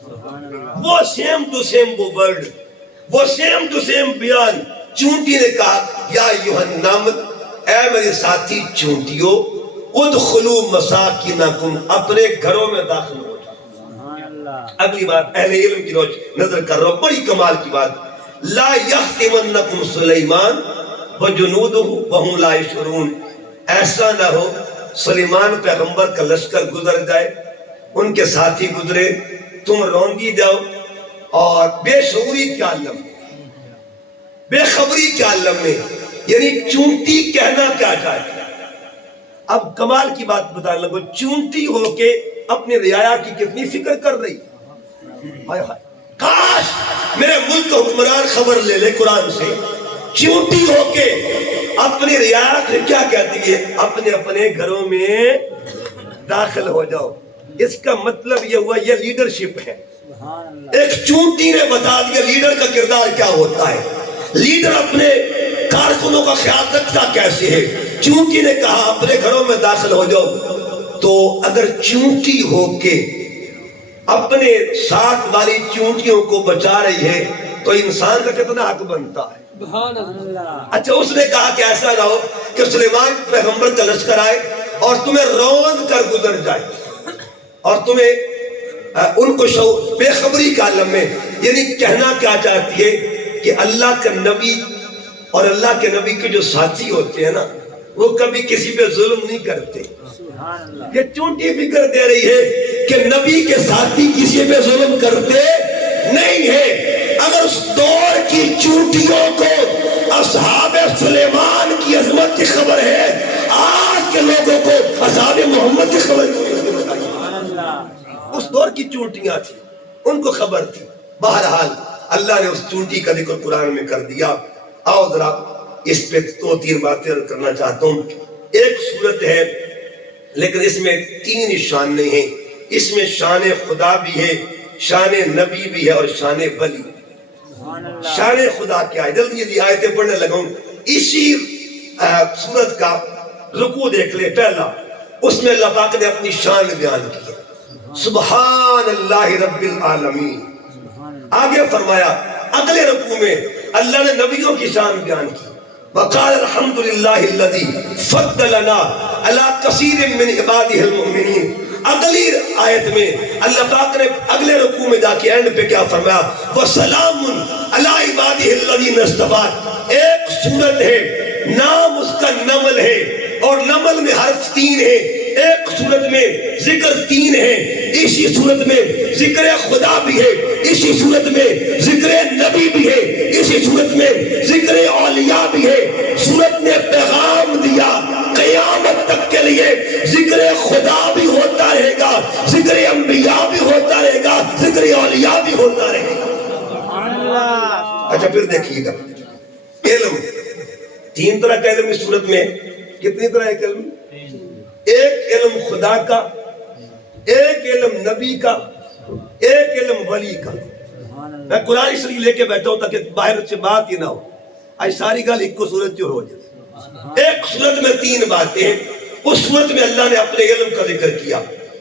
وہ سیم ٹو سیم وہ ورڈ، وہ سیم ٹو سیم بیان۔ چونٹی نے کہا یا ایھا النمل، اے میرے ساتھی چونٹیوں، ادخلوا مساکنکم، اپنے گھروں میں داخل ہو جاؤ۔ اگلی بات اہل علم کی نظر کر رہا ہوں، بڑی کمال کی بات، لا یحطمنکم سلیمان وجنودہ وہم لا یشعرون، ایسا نہ ہو سلیمان پیغمبر کا لشکر گزر جائے، ان کے ساتھی گزرے، تم رونگی جاؤ اور بے شعوری کے عالم، بے خبری کے عالم میں، یعنی چونٹی کہنا کیا چاہتی ہے۔ اب کمال کی بات بتانے لگو، چونٹی ہو کے اپنی رعایا کی کتنی فکر کر رہی، ہائے ہائے، کاش میرے ملک کا حکمران خبر لے لے قرآن سے، چونٹی ہو کے اپنی رعایا سے کیا کہتی ہے، اپنے اپنے گھروں میں داخل ہو جاؤ۔ اس کا مطلب یہ ہوا یہ لیڈرشپ ہے۔ ایک چونٹی نے بتا دیا لیڈر کا کردار کیا ہوتا ہے، لیڈر اپنے کارکنوں کا خیال رکھتا کیسے ہے۔ چونٹی نے کہا اپنے گھروں میں داخل ہو جاؤ، تو اگر چونٹی ہو کے اپنے ساتھ والی چونٹیوں کو بچا رہی ہے تو انسان کا کتنا حق بنتا ہے۔ اچھا اس نے کہا کہ ایسا نہ ہو کہ سلیمان پیغمبر کا لشکر آئے اور تمہیں روند کر گزر جائے اور تمہیں ان کو بے خبری کا عالم میں، یعنی کہنا کیا چاہتی ہے کہ اللہ کا نبی اور اللہ کے نبی کے جو ساتھی ہوتے ہیں نا، وہ کبھی کسی پہ ظلم نہیں کرتے۔ یہ چونٹی فکر دے رہی ہے کہ نبی کے ساتھی کسی پہ ظلم کرتے نہیں ہے۔ اگر اس دور کی چونٹیوں کو اصحاب سلیمان کی عظمت کی خبر ہے، آج کے لوگوں کو اصحاب محمد کی خبر ہے۔ اس دور کی چونٹیاں تھیں، ان کو خبر تھی۔ بہرحال اللہ نے اس چونٹی کا ذکر قرآن میں کر دیا۔ آؤ ذرا اس پہ 2-3 باتیں کرنا چاہتا ہوں۔ ایک صورت ہے لیکن اس میں 3 شان نہیں ہیں، اس میں شان خدا بھی ہے، شان نبی بھی ہے اور شان ولی۔ شان خدا کیا ہے؟ جلدی جلدی آیتیں پڑھنے لگا ہوں۔ اسی سورت کا رکوع دیکھ لے پہلا، اس میں اللہ پاک نے اپنی شان بیان کی، سبحان اللہ رب العالمین۔ آگے فرمایا اگلے رکوع میں اللہ نے نبیوں کی شان بیان کی، وقال الحمدللہ الذی فضلنا علی کثیر من عبادہ المؤمنین۔ اگلی آیت میں اللہ پاک نے اگلے رکوع میں جا کے اینڈ پہ کیا فرمایا، وسلام علی عبادہ الذین اصطفیٰ۔ ایک سورت ہے، نام اس کا نمل ہے اور نمل میں حرف 3 ہے، ایک صورت میں ذکر 3 ہے، اسی صورت میں ذکر خدا بھی ہے، اسی صورت میں ذکر نبی بھی ہے، اسی صورت میں ذکر اولیاء بھی ہے۔ صورت نے پیغام دیا قیامت تک کے لیے ذکر خدا بھی ہوتا رہے گا، ذکر انبیاء بھی ہوتا رہے گا، ذکر اولیاء بھی ہوتا رہے گا۔ اچھا پھر دیکھیے گا، علم 3 طرح کا علم اس صورت میں، کتنی طرح کا علم؟ ایک علم خدا کا، ایک علم نبی کا، ایک علم ولی کا۔ میں قرآن شریف لے کے بیٹھا ہوں تاکہ باہر سے بات ہی نہ ہو، آج ساری گل ایک کو صورت جو ہو جائے۔ ایک صورت میں 3 باتیں ہیں، اس صورت میں اللہ نے اپنے علم کا ذکر کیا،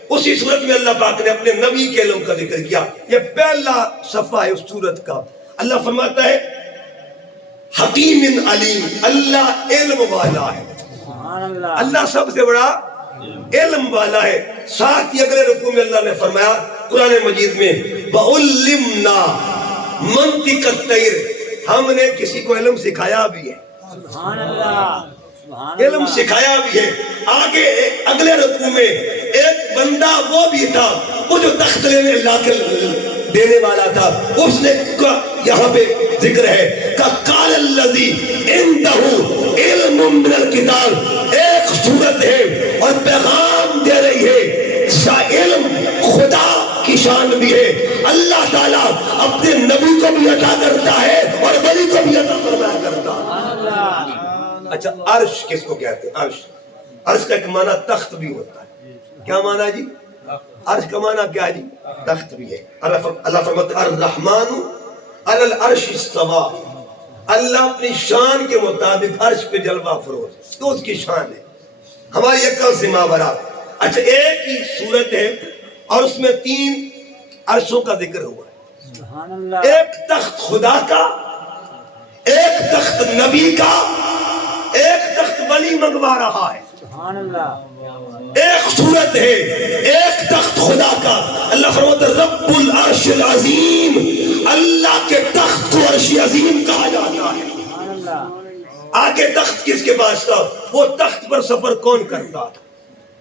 اسی صورت میں اللہ پاک نے اپنے نبی کے علم کا ذکر کیا۔ یہ پہلا صفحہ ہے اس صورت کا۔ اللہ فرماتا ہے حکیم علیم، اللہ علم والا ہے، اللہ سب سے بڑا علم والا ہے۔ ساتھ ہی اگلے رکوع میں اللہ نے فرمایا قرآن مجید میں وَعُلِّمْنَا مَنْطِقَ الطَّيْرِ، ہم نے کسی کو علم سکھایا بھی ہے۔ علم سکھایا بھی ہے. آگے اگلے رکوع میں ایک بندہ وہ بھی تھا وہ جو تخت لینے لا کے دینے والا تھا, اس نے یہاں پہ ذکر ہے کہ قال الذی عندہ علم من الکتاب, ایک صورت ہے اور پیغام دے رہی ہے. علم خدا کی شان بھی ہے, اللہ تعالیٰ اپنے نبی کو بھی عطا کرتا ہے اور ولی کو بھی عطا فرمایا کرتا ہے. اچھا, عرش کس کو کہتے ہیں؟ عرش, عرش کا ایک معنی تخت بھی ہوتا ہے. کیا معنی جی؟ عرش کا معنی کیا ہے جی؟ تخت بھی ہے. اللہ فرماتا ہے الرحمن علی العرش استوى, اللہ اپنی شان کے مطابق عرش پہ جلوہ فروز, تو اس کی شان ہے, ہماری عقل سے ماورا. اچھا, ایک ہی صورت ہے اور اس میں 3 عرشوں کا ذکر ہوا ہے. ایک تخت خدا کا, ایک تخت نبی کا, ایک تخت ولی منگوا رہا ہے. ایک صورت ہے ایک تخت خدا کا, اللہ فرماتا ہے رب العرش العظیم, اللہ کے تخت کو عرش عظیم کہا جاتا ہے. آگے تخت کس کے پاس تھا؟ وہ تخت پر سفر کون کرتا تھا؟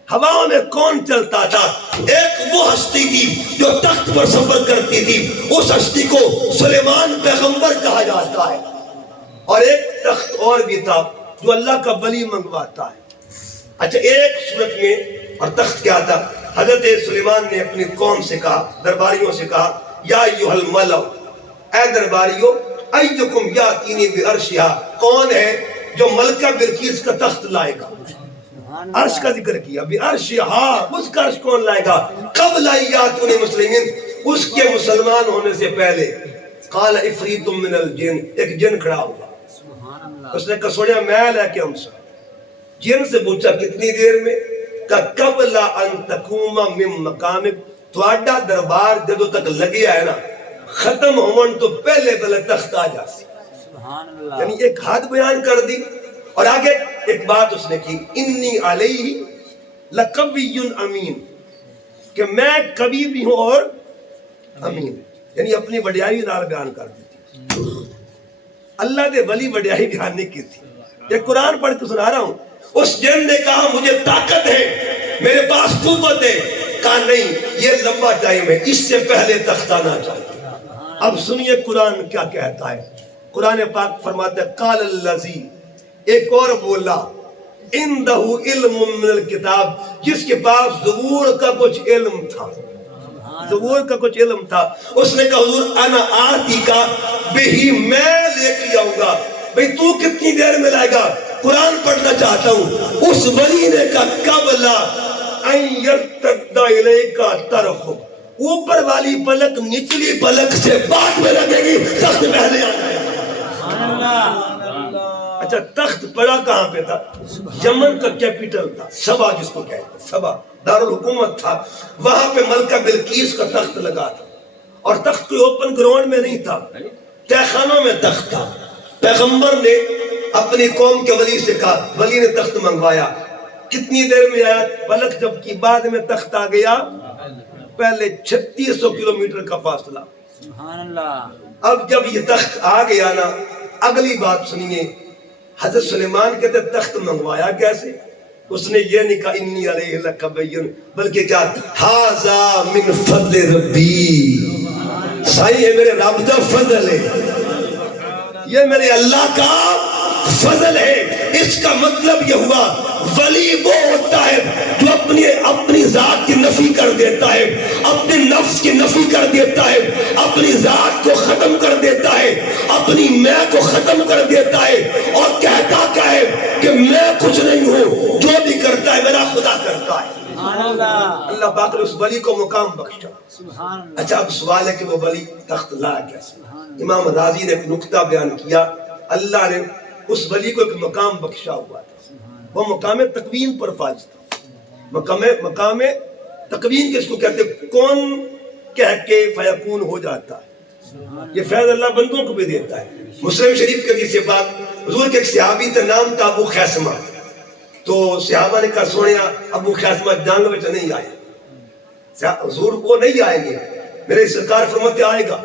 ہوا میں کون چلتا تھا؟ ایک وہ ہستی تھی جو تخت پر سفر کرتی تھی, اس ہستی کو سلیمان پیغمبر کہا جاتا ہے. اور ایک تخت اور بھی تھا جو اللہ کا ولی منگواتا ہے. اچھا, ایک صورت میں اور تخت کیا تھا؟ حضرت سلیمان نے اپنی قوم سے کہا, درباریوں سے کہا, یا ایھا الملأ, اے درباریوں, ایکم یاتینی بعرشھا, کون ہے جو ملکہ بلقیس کا تخت لائے گا؟ عرش کا ذکر کیا, بعرشھا, اس کا عرش کون لائے گا؟ قبل ان یاتونی مسلمین, اس کے مسلمان ہونے سے پہلے. قال عفریت من الجن, ایک جن کھڑا ہوا, اس نے کہا سوڑیا میں لے کے ہم سے. جن سے پوچھا کتنی دیر میں؟ کہ قبل ان تقوم من مقامک, تھوڑا دربار جدو تک لگی ہے نا ختم ہون تو پہلے تخت آ جاسی. یعنی ایک حد بیان کر دی. اور آگے ایک بات اس نے کی, انی علیہ لقوی امین, کہ میں قوی بھی ہوں اور امین. یعنی اپنی وڈیائی نال بیان کر دی تھی. اللہ دے ولی وڈیائی بیان نہیں کی تھی. یہ قرآن پڑھ کے سنا رہا ہوں. اس جن نے کہا مجھے طاقت ہے, میرے پاس قوت ہے, کہا نہیں یہ لمبا ٹائم ہے, اس سے پہلے تخت آنا چاہیے. اب سنیے قرآن کیا کہتا ہے. قرآن پاک فرماتا ہے قال الذی, ایک اور بولا, عندہ علم من الکتاب, جس کے پاس زبور کا کچھ علم تھا, زبور کا کچھ علم تھا. اس نے کہا حضور انا آتی کا بہی, میں لے کے آؤں گا. بھئی تو کتنی دیر میں لائے گا؟ قرآن پڑھنا چاہتا ہوں. اس ولی نے کہا قبل ان یرتد الیک طرف, اوپر والی پلک نچلی پلک سے بعد میں لگے گی, تخت پہلے آ جائے گا. اچھا, تخت پڑا کہاں پہ تھا؟ یمن کا کیپیٹل تھا, سبا جس کو کہتے ہیں, سبا دارالحکومت تھا. وہاں پہ ملکہ بلقیس کا تخت لگا تھا, اور تخت کوئی اوپن گراؤنڈ میں نہیں تھا, تہ خانوں میں تخت تھا. پیغمبر نے اپنی قوم کے ولی سے کہا, ولی نے تخت منگوایا. کتنی دیر میں آیا؟ پلک جب کی بعد میں تخت آ گیا, پہلے 3600 کلومیٹر کا فاصلہ. اب جب یہ تخت آ گیا نا, اگلی بات سنیے. حضرت سلیمان کہتے تخت منگوایا کیسے؟ اس نے یہ نہیں کہا انی علیہ لقوی, بلکہ کیا ھذا من فضل ربی, سائیں یہ میرے رب کا فضل ہے, یہ میرے اللہ کا فضل ہے. اس کا مطلب یہ ہوا ولی وہ ہوتا ہے جو اپنی ذات کی نفی کر دیتا ہے, اپنے نفس کی نفی کر دیتا ہے, اپنی ذات کو ختم کر دیتا ہے, اپنی میں کو ختم کر دیتا ہے, اور کہتا کیا ہے کہ میں کچھ نہیں ہوں, جو بھی کرتا ہے میرا خدا کرتا ہے. اللہ پاک نے اس ولی کو مقام بخشا. اچھا, اب سوال ہے کہ وہ ولی تخت لا کیسے؟ امام رازی نے ایک نکتہ بیان کیا. اللہ نے اس ولی کو ایک مقام بخشا ہوا تھا, وہ مقام تکوین پر فائز تھا. مقام تکوین کس کو کہتے ہیں؟ کون کہہ کے فیکون ہو جاتا ہے. یہ فیض اللہ بندوں کو بھی دیتا ہے. مسلم شریف کے حدیث بات, حضور کے ایک صحابی تھا, نام تھا ابو خیثمہ. تو صحابہ نے کہا سونیا ابو خیثمہ جنگ میں نہیں آئے, حضور وہ نہیں آئیں گے. میرے سرکار فرماتے آئے گا.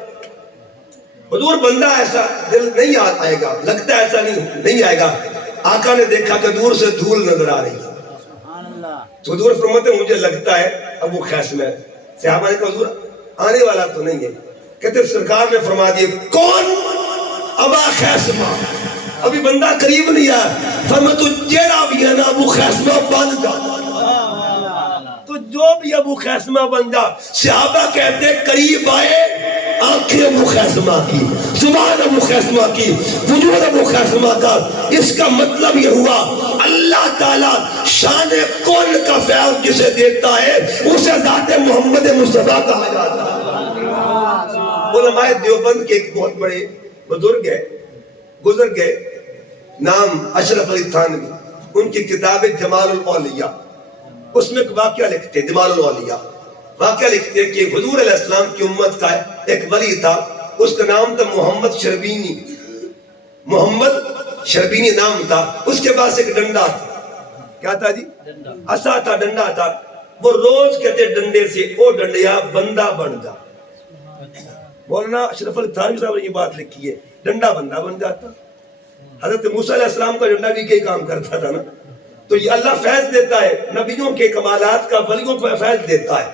حضور بندہ ایسا دل نہیں آئے گا, لگتا ایسا نہیں آئے گا. آقا نے دیکھا کہ دور سے دھول نظر آ رہی تھی. تو حضور فرماتے ہیں مجھے لگتا ہے ابو خیثمہ. صحابہ نے کہا حضور آنے والا تو نہیں ہے. کہتے سرکار نے فرما دیے کون؟ ابا خیثمہ. ابھی بندہ قریب نہیں آیا. فرمایا تو جیڑا بھی ہے نا ابو خیثمہ بن جا. تو جو بھی ابو خیثمہ بن جا. صحابہ کہتے قریب آئے آنکھیں ابو خیثمہ کی, زبان ابو خیثمہ کی, وجود ابو خیثمہ کا. اس کا مطلب یہ ہوا اللہ تعالیٰ شان کون کا فیض جسے دیتا ہے اسے ذات محمد مصطفیٰ کہا جاتا ہے. علماء دیوبند کے ایک بہت بڑے بزرگ ہے, گزر گئے, نام اشرف علی تھانوی. ان کی کتاب جمال الاولیاء, اس میں ایک واقعہ لکھتے ہیں. جمال الاولیاء واقعہ لکھتے ہیں کہ حضور علیہ السلام کی امت کا ایک ولی تھا, اس کا نام تھا محمد شربینی. محمد شربینی نام تھا. اس کے پاس ایک ڈنڈا تھا. کیا تھا جی؟ عصا تھا, ڈنڈا تھا. وہ روز کہتے ڈنڈے سے او ڈنڈیا بندہ بن جا. مولانا اشرف علی تھانوی صاحب نے یہ بات لکھی ہے, ڈنڈا بندہ بن جاتا. حضرت موسیٰ علیہ السلام کا ڈنڈا بھی یہی کام کرتا تھا نا. تو یہ اللہ فیض دیتا ہے, نبیوں کے کمالات کا ولیوں کو فیض دیتا ہے.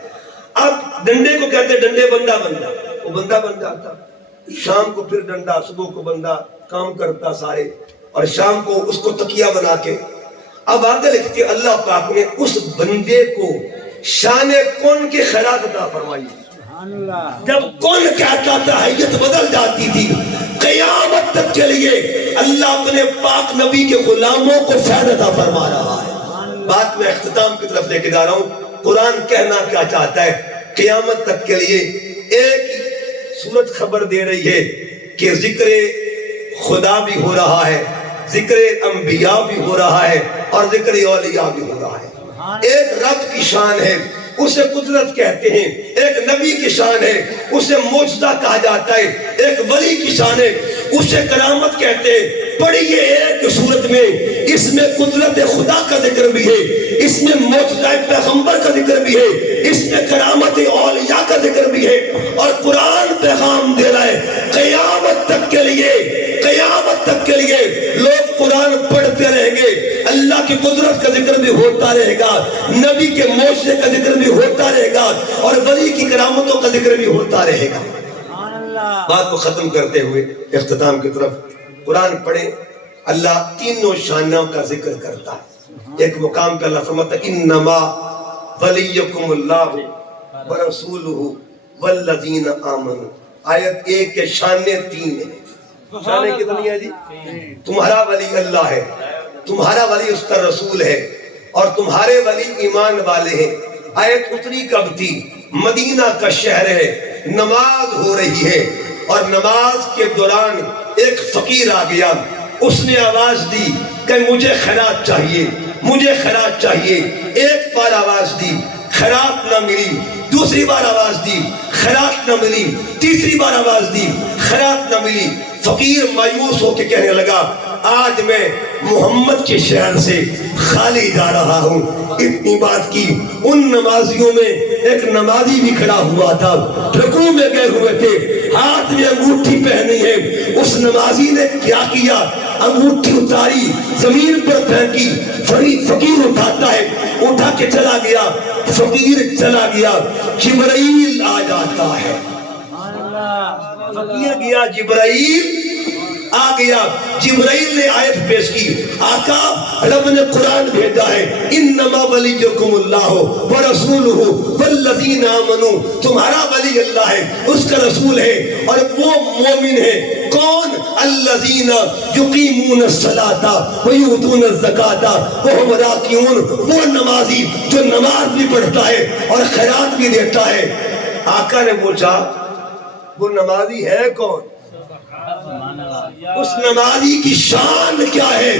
اب ڈنڈے کو کہتے ڈنڈے بندہ بن جا, وہ بندہ بن جاتا. شام کو پھر ڈنڈا, صبح کو بندہ کام کرتا سارے, اور شام کو اس کو تکیہ بنا کے. اب آگے لکھتے اللہ پاک نے اس بندے کو شان کون کے خیرات عطا فرمائی. جب کون کہتا تھا حیت بدل جاتی تھی. قیامت تک کے لیے اللہ اپنے پاک نبی کے غلاموں کو فیض عطا فرما رہا ہے. بات میں اختتام کی طرف لے کے جا رہا ہوں. قرآن کہنا کیا چاہتا ہے؟ قیامت تک کے لیے ایک سورت خبر دے رہی ہے کہ ذکر خدا بھی ہو رہا ہے, ذکر انبیاء بھی ہو رہا ہے, اور ذکر اولیاء بھی ہو رہا ہے. ایک رب کی شان ہے, اسے قدرت کہتے ہیں. ایک نبی کی شان ہے, اسے معجزہ کہا جاتا ہے. ایک ولی کی شان ہے, اسے کرامت کہتے ہیں. پڑھیے ایک صورت میں اس میں قدرت خدا کا ذکر بھی ہے, اس میں معجزہ پیغمبر کا ذکر بھی ہے, اس میں کرامت اولیاء کا ذکر بھی ہے. اور قرآن پیغام دے رہا ہے قیامت تک کے لیے, قیامت تک کے لیے لوگ قرآن پڑھتے رہیں گے. اللہ کی قدرت کا ذکر بھی ہوتا رہے گا, نبی کے معجزے کا ذکر بھی ہوتا رہے گا, اور ولی کی کرامتوں کا ذکر بھی ہوتا رہے گا. بات کو ختم کرتے ہوئے اختتام کی طرف, قرآن پڑھیں. اللہ تینوں شانوں کا ذکر کرتا ہے. ایک مقام پہ اللہ فرماتا ہے انما ولیکم اللہ ورسولہ والذین آمنوا. آیت ایک کے شانے تین ہیں. شانے کتنی ہے جی؟ تمہارا ولی اللہ ہے, تمہارا ولی اس کا رسول ہے, اور تمہارے ولی ایمان والے ہیں. آیت اتری کب تھی؟ مدینہ کا شہر ہے, نماز ہو رہی ہے, اور نماز کے دوران ایک فقیر آ گیا. اس نے آواز دی کہ مجھے خیرات چاہیے, مجھے خیرات چاہیے. ایک بار آواز دی, خیرات نہ ملی. دوسری بار آواز دی, خیرات نہ ملی. تیسری بار آواز دی, خیرات نہ ملی. فقیر مایوس ہو کے کہنے لگا آج میں محمد کے شہر سے خالی جا رہا ہوں. اتنی بات کی, ان نمازیوں میں ایک نمازی بھی کھڑا ہوا تھا, رکوع میں گئے ہوئے تھے, ہاتھ میں انگوٹھی پہنی ہے. اس نمازی نے کیا کیا؟ انگوٹھی اتاری, زمین پر پھینکی. فقیر اٹھاتا ہے, اٹھا کے چلا گیا. فقیر چلا گیا, جبرائیل آ جاتا ہے. فقیر گیا, جبرائیل آ گیا. جبرائیل نے آیت پیش کی, آقا رب نے قرآن بھیجا ہے انما ولیکم اللہ ورسولہ والذین آمنوا. تمہارا ولی اللہ ہے, اس کا رسول ہے, اور وہ مومن ہے. کون؟ الذین یقیمون الصلاۃ ویؤتون الزکاۃ وہم راکعون. وہ نمازی جو نماز بھی پڑھتا ہے اور خیرات بھی دیتا ہے. آقا نے پوچھا وہ نمازی ہے کون؟ اس نمازی کی شان کیا ہے,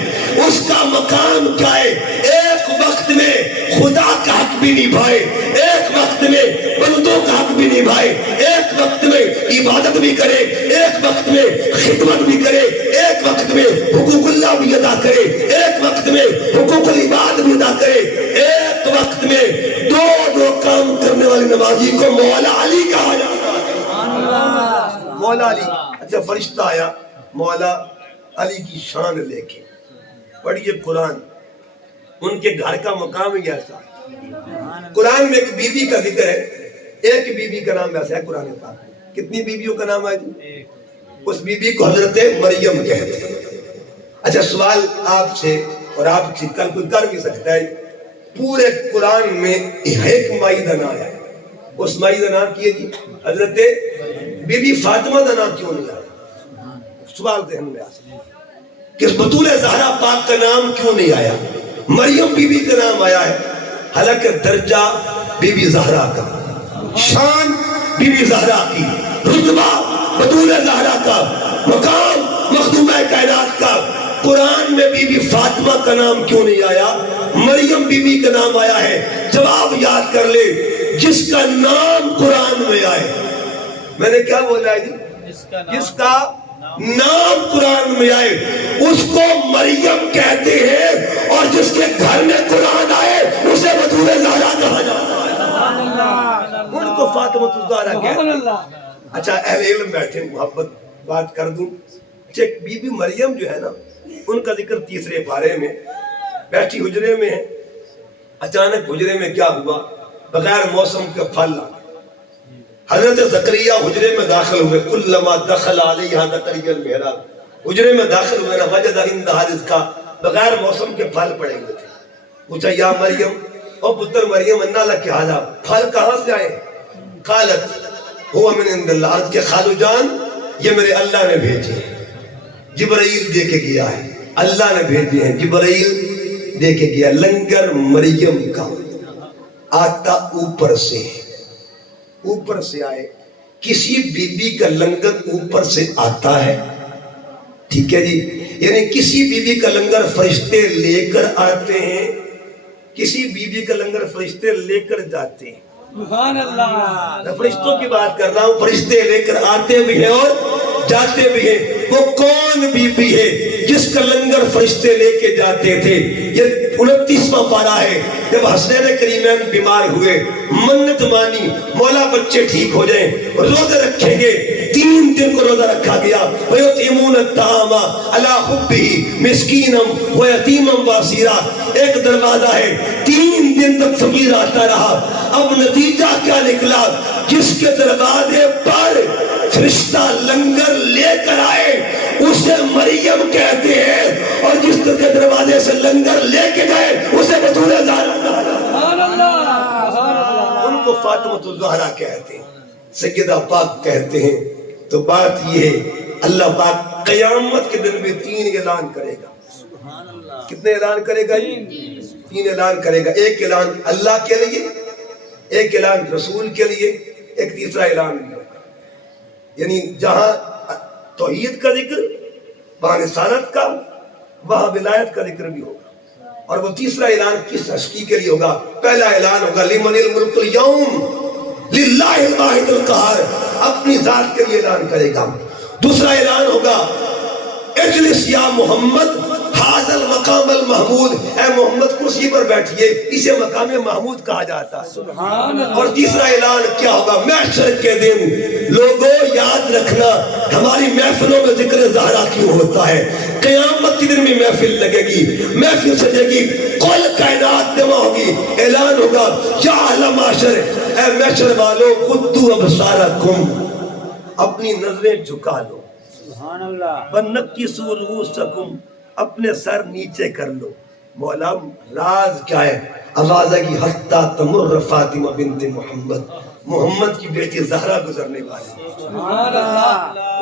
اس کا مقام کیا ہے؟ ایک وقت میں خدا کا حق بھی نبھائے, ایک وقت میں بندوں کا حق بھی نبھائے, ایک وقت میں عبادت بھی کرے, ایک وقت میں خدمت بھی کرے, ایک وقت میں حقوق اللہ بھی ادا کرے, ایک وقت میں حقوق العباد بھی ادا کرے. ایک وقت میں دو کام کرنے والی نمازی کو مولا علی کہا جاتا ہے. مولا علی. اچھا فرشتہ آیا مولا علی کی شان لے کے, پڑھیے قرآن، ان کے گھر کا مقام ہی ایسا ہے۔ قرآن میں ایک بی بی کا ذکر ہے، ایک بی بی کا نام ایسا ہے قرآن پاک۔ کتنی بیویوں کا نام ہے جی؟ اس بی بی کو حضرت مریم کہتے ہیں۔ اچھا سوال آپ سے اور آپ سے کل کوئی کر بھی سکتا ہے، پورے قرآن میں ایک مائی دا نام ہے، اس مائی دا نام کیے جی حضرت بی بی فاطمہ دا نام کیوں نہیں آیا؟ سوال ذہن میں آ سکتا ہے کہ بطول زہرا پاک کا نام کیوں نہیں آیا؟ مریم بی بی کا نام آیا ہے، حالانکہ درجہ بی بی زہرا کا، شان بی بی زہرا کی، رتبہ بطول زہرا کا، مقام مخدومہ کائنات کا، قرآن میں بی بی فاطمہ کا نام کیوں نہیں آیا؟ مریم بی بی کا نام آیا ہے۔ جواب یاد کر لے، جس کا نام قرآن میں آئے، میں نے کیا بولا ہے جی؟ جس کا نام قرآن میں آئے اس کو مریم کہتے ہیں، اور جس کے گھر میں قرآن آئے اسے بطول زہرا کہا جاتا ہے، ان کو فاطمہ الزہرا کہتے ہیں۔ اچھا اہل علم بیٹھے، محبت بات کر دوں، بی بی مریم جو ہے نا، ان کا ذکر تیسرے پارے میں، بیٹھی حجرے میں ہے، اچانک حجرے میں کیا ہوا؟ بغیر موسم کے پھل آ گئے۔ حضرت زکریا حجرے میں داخل ہوئے، کلما دخل علیہا زکریا المحراب، حجرے میں داخل ہوئے نا، وجد عندہا رزقا، بغیر موسم کے پھل پڑے ہوئے تھے۔ پوچھا یا مریم، او پتر مریم، انا لک ھذا، پھل کہاں سے آئے؟ قالت هو من عند اللہ، عرض کے خالو جان یہ میرے اللہ نے بھیجے ہیں، جبرائیل دے کے گیا ہے، اللہ نے بھیجے ہیں، جبرائیل دے کے گیا۔ لنگر مریم کا آتا اوپر سے، اوپر سے آئے، کسی بی بی کا لنگر اوپر سے آتا ہے، ٹھیک ہے جی، یعنی کسی بی بی کا لنگر فرشتے لے کر آتے ہیں، کسی بی بی کا لنگر فرشتے لے کر جاتے ہیں۔ سبحان اللہ، میں فرشتوں کی بات کر رہا ہوں، فرشتے لے کر آتے بھی ہیں اور جاتے بھی ہیں۔ وہ کون بی بی ہے جس کا لنگر فرشتے لے کے جاتے تھے؟ یہ 29واں پارہ ہے، جب حسنین کریمین بیمار ہوئے، منت مانی مولا بچے ٹھیک ہو جائیں، روزہ رکھیں گے، 3 دن کو روزہ رکھا گیا۔ وَيُطْعِمُونَ الطَّعَامَ عَلَىٰ حُبِّهِ مِسْكِينًا وَيَتِيمًا وَأَسِيرًا، ایک دروازہ ہے، 3 دن تک فقیر آتا رہا۔ اب نتیجہ کیا نکلا؟ جس کے دروازے پر فرشتہ لنگر لے کر آئے اسے مریم کہتے ہیں، اور جس کے دروازے سے لنگر لے کے گئے اسے بطول زہرا کہا جاتا ہے، ان کو فاطمہ الزہرا کہتے ہیں، سیدہ پاک کہتے ہیں۔ تو بات یہ ہے، اللہ پاک قیامت کے دن میں 3 اعلان کرے گا۔ کتنے اعلان کرے گا؟ 3 اعلان کرے گا۔ ایک اعلان اللہ کے لیے، ایک اعلان رسول کے لیے، ایک تیسرا اعلان بھی ہوگا، یعنی جہاں توحید کا ذکر، وہاں رسالت کا، وہاں ولایت کا ذکر بھی ہوگا۔ اور وہ تیسرا اعلان کس ہستی کے لیے ہوگا؟ پہلا اعلان ہوگا لمن الملک اليوم للہ الواحد القہار، اپنی ذات کے لیے اعلان کرے گا۔ دوسرا اعلان ہوگا اجلس یا محمد ھذا المقام المحمود، اے محمد کرسی پر بیٹھئے، اسے مقام محمود کہا جاتا ہے۔ اور تیسرا اعلان کیا ہوگا؟ محشر کے دن لوگوں یاد رکھنا ہماری محفلوں میں ذکر زہرا کیوں ہوتا ہے، قیامت کے دن میں محفل لگے گی، محفل سجے گی، کل کائنات جمع ہوگی، اعلان ہوگا یا اہل محشر، اے محشر والو قدو ابصارکم، اپنی نظریں جھکا لو، وَنَكِّسُوا رُؤُوسَكُمْ، اپنے سر نیچے کر لو۔ مولا راز کیا ہے؟ آواز ہے کہ حتیٰ تمر فاطمہ بنت محمد، محمد کی بیٹی زہرا گزرنے والی۔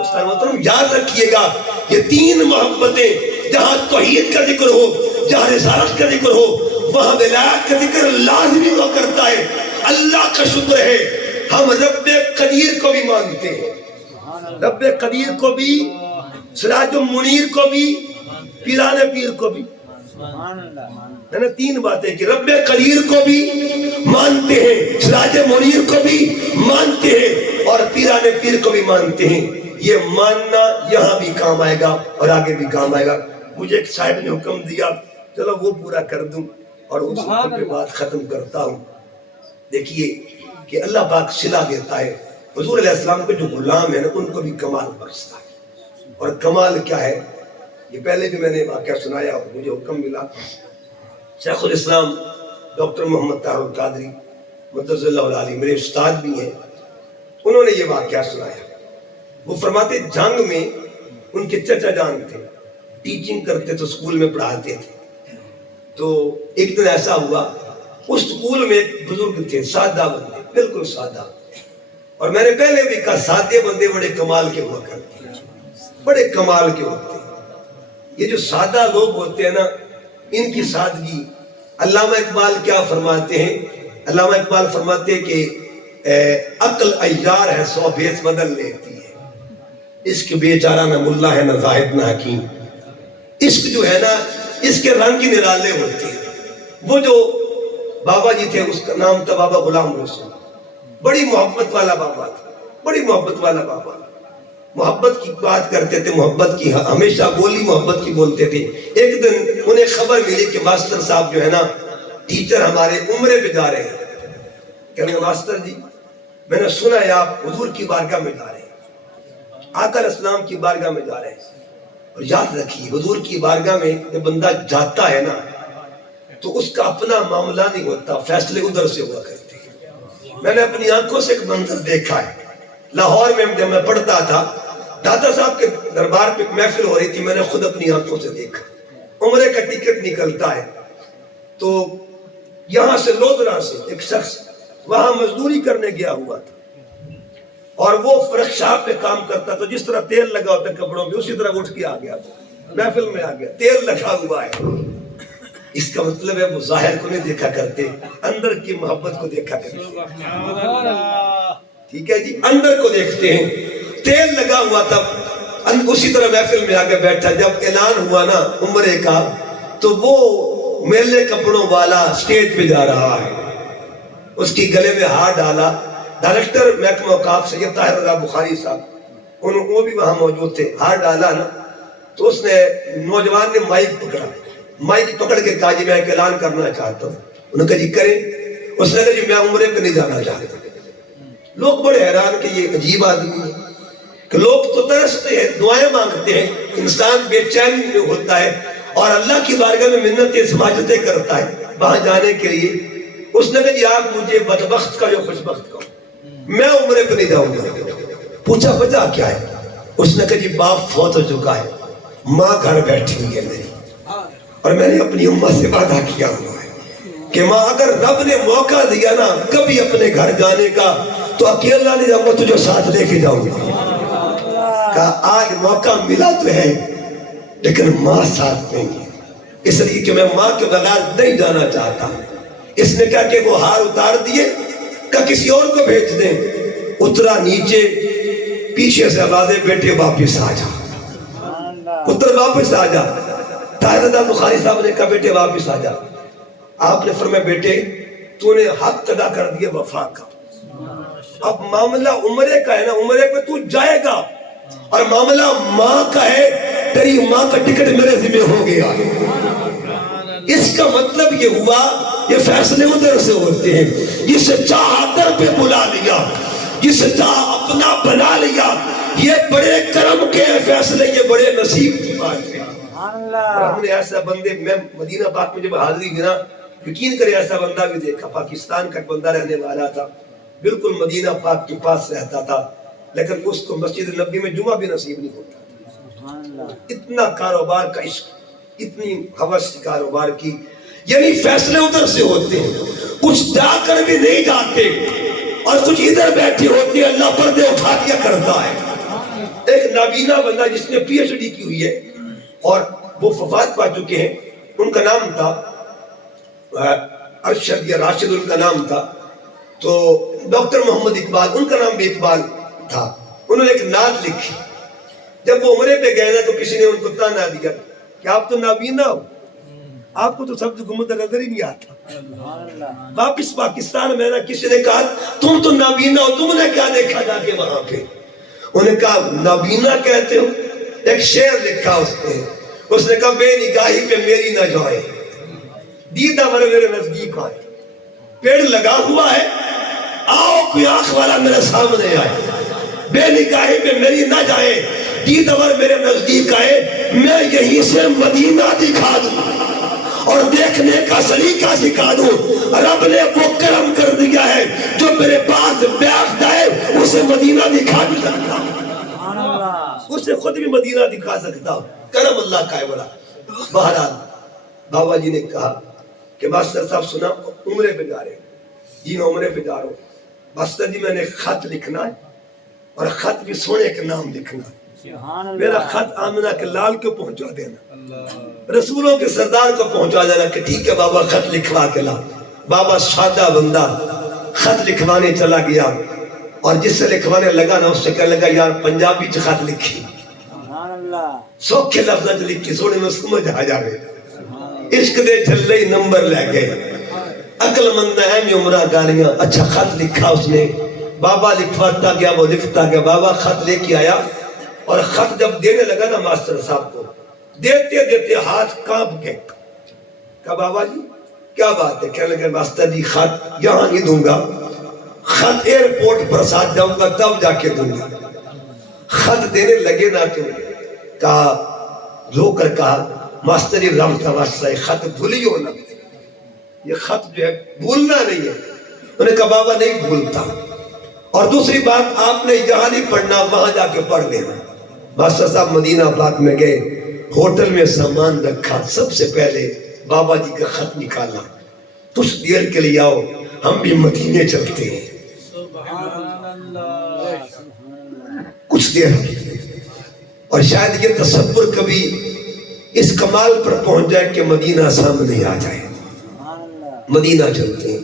اس کا مطلب یاد رکھیے گا، یہ 3 محبتیں، جہاں توحید کا ذکر ہو، جہاں رسالت کا ذکر ہو، وہاں ولایت کا ذکر لازمی ہوا کرتا ہے۔ اللہ کا شکر ہے ہم رب قدیر کو بھی مانتے ہیں، رب قدیر کو بھی، سراج المنیر کو بھی، پیران پیر کو بھی، میں نے 3 باتیں کی، رب قدیر کو بھی مانتے ہیں، سراج منیر کو بھی مانتے ہیں، اور پیران پیر کو بھی مانتے ہیں۔ یہ ماننا یہاں بھی کام آئے گا اور آگے بھی کام آئے گا۔ مجھے ایک صاحب نے حکم دیا، چلو وہ پورا کر دوں اور اس حکم پہ بات ختم کرتا ہوں۔ دیکھیے کہ اللہ پاک صلہ دیتا ہے، حضور علیہ السلام کے جو غلام ہیں نا ان کو بھی کمال بخشتا ہے، اور کمال کیا ہے؟ یہ پہلے بھی میں نے واقعہ سنایا اور مجھے حکم ملا. شیخ الاسلام ڈاکٹر محمد طاہر القادری مدثر اللہ العالی میرے استاد بھی ہیں, انہوں نے یہ واقعہ سنایا. وہ فرماتے جنگ میں ان کے چچا جان تھے, ٹیچنگ کرتے تو اسکول میں پڑھاتے تھے. تو ایک دن ایسا ہوا, اس اسکول میں ایک بزرگ تھے, سادہ بندے, بالکل سادہ. اور میں نے پہلے بھی کہا سادے بندے بڑے کمال کے ہوا کرتے ہیں, بڑے کمال کے ہوتے ہیں. یہ جو سادہ لوگ ہوتے ہیں نا, ان کی سادگی. علامہ اقبال کیا فرماتے ہیں؟ علامہ اقبال فرماتے ہیں کہ عقل عیار ہے سو بھیس بدل لیتی ہے, عشق بیچارہ نہ ملا ہے نہ زاہد نہ حکیم. عشق جو ہے نا, اس کے رنگ ہی نرالے ہوتے ہیں. وہ جو بابا جی تھے اس کا نام تھا بابا غلام رسول, بڑی محبت والا بابا تھا, بڑی محبت والا بابا. محبت کی بات کرتے تھے, محبت کی ہمیشہ بولی محبت کی بولتے تھے. ایک دن انہیں خبر ملی کہ ماسٹر صاحب جو ہے نا, ٹیچر ہمارے عمرے پہ جا رہے ہیں. کہنے لگے ماسٹر جی میں نے سنا ہے آپ حضور کی بارگاہ میں جا رہے ہیں, آقا علیہ السلام کی بارگاہ میں جا رہے ہیں. اور یاد رکھیے حضور کی بارگاہ میں جب بندہ جاتا ہے نا تو اس کا اپنا معاملہ نہیں ہوتا, فیصلے ادھر سے ہوا کرتے ہیں. میں نے اپنی آنکھوں سے ایک منظر دیکھا ہے. لاہور میں جب میں پڑھتا تھا, دادا صاحب کے دربار پہ محفل ہو رہی تھی, میں نے خود اپنی آنکھوں سے دیکھا. عمرے کا ٹکٹ نکلتا ہے تو یہاں سے لودھرا سے ایک شخص وہاں مزدوری کرنے گیا ہوا تھا, اور وہ فرق شاپ پہ کام کرتا تھا. جس طرح تیل لگا ہوتا ہے کپڑوں میں, اسی طرح اٹھ کے آ گیا تھا, محفل میں آ گیا. تیل لگا ہوا ہے, اس کا مطلب ہے وہ ظاہر کو نہیں دیکھا کرتے, اندر کی محبت کو دیکھا کرتے. ٹھیک ہے جی, اندر کو دیکھتے ہیں. تیل لگا ہوا تھا, اسی طرح محفل میں آ کے بیٹھا. جب اعلان ہوا نا عمرے کا, تو وہ میلے کپڑوں والا سٹیج پہ جا رہا ہے, اس کی گلے میں ہاتھ ڈالا. ڈائریکٹر محکمہ اوقاف سید طاہر رضا بخاری صاحب, وہ بھی وہاں موجود تھے. ہاتھ ڈالا نا تو اس نے, نوجوان نے مائک پکڑا, مائک پکڑ کے کہا جی میں ایک اعلان کرنا چاہتا ہوں. انہوں نے کہا جی کریں. اس نے کہا جی میں عمرے پہ نہیں جانا چاہتا. لوگ بڑے حیران کہ یہ عجیب آدمی ہے, کہ لوگ تو ترستے ہیں, دعائیں مانگتے ہیں, انسان بے چین میں ہوتا ہے اور اللہ کی بارگاہ میں منتیں سماجتیں کرتا ہے وہاں جانے کے لیے. اس نے کہا جی آپ مجھے بدبخت کا جو خوشبخت کا, میں عمرے پہ نہیں جاؤں گا. پوچھا وجہ کیا ہے؟ اس نے کہا جی باپ فوت ہو چکا ہے, ماں گھر بیٹھی ہوئی ہے میری, اور میں نے اپنی امت سے وعدہ کیا ہوا ہے کہ ماں اگر رب نے موقع دیا نا کبھی اپنے گھر جانے کا تو اکیلا نہیں جاؤں گا, تجھے ساتھ لے کے جاؤں گا. کہا آج موقع ملا تو ہے لیکن ماں ساتھ نہیں ہے, اس لیے کہ میں ماں کے بغیر نہیں جانا چاہتا. اس نے کہا کہ وہ ہار اتار دیے, کہ کسی اور کو بھیج دیں. اترا نیچے, پیچھے سے آوازیں بیٹے واپس آ جا, پتر واپس آ جا. طاہر رضا بخاری صاحب نے کہا بیٹے واپس آ جا. آپ نے فرمایا بیٹے تو نے حق ادا کر دیا وفا کا, اب معاملہ عمرے کا ہے نا, عمرے پہ تو جائے گا, اور معاملہ ماں کا ہے, تیری ماں کا ٹکٹ میرے ذمہ ہو گیا. اس کا مطلب یہ ہوا یہ فیصلے ادھر سے ہوتے ہیں. جسے چاہا در پہ بلا لیا, جسے چاہا اپنا بنا لیا. یہ بڑے کرم کے فیصلے, یہ بڑے نصیب کی بات ہے. ہم نے ایسا بندے, میں مدینہ پاک میں جب حاضری ہوئی نا, یقین کرے ایسا بندہ بھی دیکھا. پاکستان کا بندہ رہنے والا تھا, بالکل مدینہ پاک کے پاس رہتا تھا, لیکن اس کو مسجد نبی میں جمعہ بھی نصیب نہیں ہوتا تھا. اتنا کاروبار کا عشق, اتنی حوث کاروبار کی. یعنی فیصلے ادھر سے ہوتے ہیں, کچھ جا کر بھی نہیں جاتے اور کچھ ادھر بیٹھے ہوتے ہیں, اللہ پردے اٹھا دیا کرتا ہے. ایک نابینا بندہ جس نے پی ایچ ڈی کی ہوئی ہے اور وہ وفات پا چکے ہیں, ان کا نام تھا ارشد یا راشد ان کا نام تھا. تو ڈاکٹر محمد اقبال, ان کا نام بھی اقبال تھا. انہوں نے ایک نعت لکھی. جب وہ عمرے پہ گئے نا تو کسی نے ان کو تانا دیا کہ آپ تو نابینا ہو, آپ کو تو سب گمت نظر ہی نہیں آتا. واپس پاکستان میں نا کسی نے کہا تم تو نابینا ہو, تم نے کیا دیکھا جا کے وہاں پہ؟ انہوں نے کہا نابینا کہتے ہو؟ ایک شعر لکھا اس نے کہا بے نگاہی پہ میری نہ جائے, دیدہ میرے نزدیک آئے. پیڑ لگا ہوا ہے, آؤ کوئی آنکھ والا میرے سامنے آئے. بے نگاہی پہ میری نہ جائے, دیدور میرے نزدیک آئے، میں یہیں سے مدینہ دکھا دوں اور دیکھنے کا سلیقہ سکھا دوں۔ رب نے وہ کرم کر دیا ہے جو میرے پاس بیعت ہے اسے مدینہ دکھا بھی سکتا، اسے خود بھی مدینہ دکھا سکتا، کرم اللہ کا ہے بڑا۔ بہرحال بابا جی نے کہا کہ ماسٹر صاحب سنا عمرے پہ جا رہے ہیں؟ جی میں عمرے پہ جا رہا ہوں۔ ماسٹر جی میں نے خط لکھنا ہے اور خط بھی سونے کے نام لکھنا ہے، میرا خط آمنہ کے لال کو پہنچا دینا، رسولوں کے سردار کو پہنچا دینا کہ ٹھیک ہے بابا خط لکھوا کے لا۔ بابا سادہ بندہ خط لکھوانے چلا گیا اور جس سے لکھوانے لگا نا اس سے کہنے لگا یار پنجابی چ خط لکھی، سوکھے لفظ لکھی، سونے میں سمجھ آ جائے، عشق دے جھلے نمبر لے گئے، عقل مند ہے میں عمرہ گالیاں۔ اچھا خط لکھا اس نے، بابا لکھواتا گیا، وہ لکھتا گیا، بابا خط لے کے آیا اور خط جب دینے لگا نا ماسٹر صاحب کو، دیتے دیتے ہاتھ کانپ گئے۔ کہا بابا جی کیا بات ہے؟ کہنے لگے ماسٹر جی خط یہاں نہیں دوں گا، خط ایئرپورٹ پر ساتھ جاؤں گا تب جا کے دوں گا۔ خط دینے لگے نا تو کہا، رو کر کہا ماسٹر جی رم تماشا خط بھولیو نا، یہ خط جو ہے بھولنا نہیں ہے۔ انہوں نے کہا بابا نہیں بھولتا، اور دوسری بات آپ نے یہاں نہیں پڑھنا وہاں جا کے پڑھ لینا۔ ماسٹر صاحب مدینہ پاک میں گئے، ہوٹل میں سامان رکھا، سب سے پہلے بابا جی کا خط نکالا، کچھ دیر کے لیے آؤ ہم بھی مدینے چلتے ہیں، کچھ دیر، اور شاید یہ تصور کبھی اس کمال پر پہنچ جائے کہ مدینہ سامنے آ جائے، مدینہ چلتے ہیں۔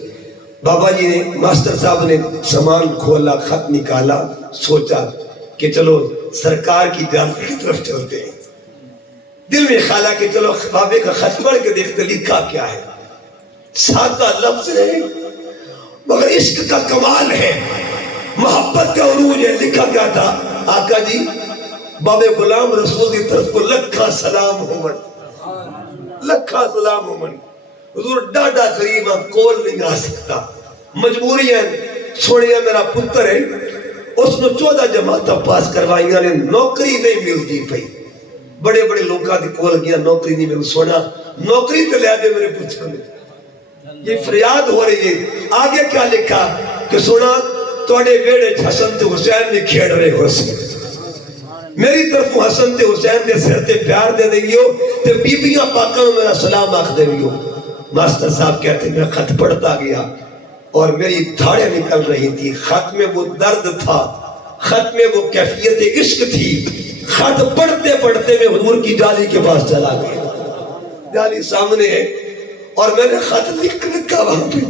بابا جی نے، ماسٹر صاحب نے سامان کھولا، خط نکالا، سوچا کہ چلو سرکار کی جانب کی طرف چلتے ہیں۔ دل میں خیال کہ چلو بابے کا خط پڑھ کے دیکھتے لکھا کیا ہے، سادہ لفظ ہے مگر عشق کا کمال ہے، محبت کا عروج ہے۔ لکھا کیا تھا؟ آقا جی بابے غلام رسول کی طرف کو لکھا سلام ہومن، لکھا سلام ہومن، حضور ڈاڈا قریبا کول نہیں آ سکتا، مجبوری ہے، سوڑیا میرا پتر ہے، اس نے 14 جماعتہ پاس کروائیاں نے، نوکری نہیں ملتی پئی، بڑے بڑے لوگاں دی کول گیا نوکری نہیں مل، سونا نوکری تو لے دے میرے پتر نے، یہ فریاد ہو رہی ہے۔ آگے کیا لکھا کہ سونا توڑے بیڑے حسن تے حسین نے کھیڑ رہے ہو سکتے، میری طرف حسن تے حسین دے سر تے پیار دے دیو تے بی بیاں پاکاں میرا سلام آکھ دیو۔ ماسٹر صاحب کہتے ہیں میں خط پڑھتا گیا اور میری دھاڑیں نکل رہی تھی، خط میں وہ درد تھا، خط میں وہ کیفیت عشق تھی، خط پڑھتے پڑھتے میں حضور کی جالی کے پاس چلا گیا، جالی سامنے ہے اور میں نے خط لکھ رکھا وہاں پہ،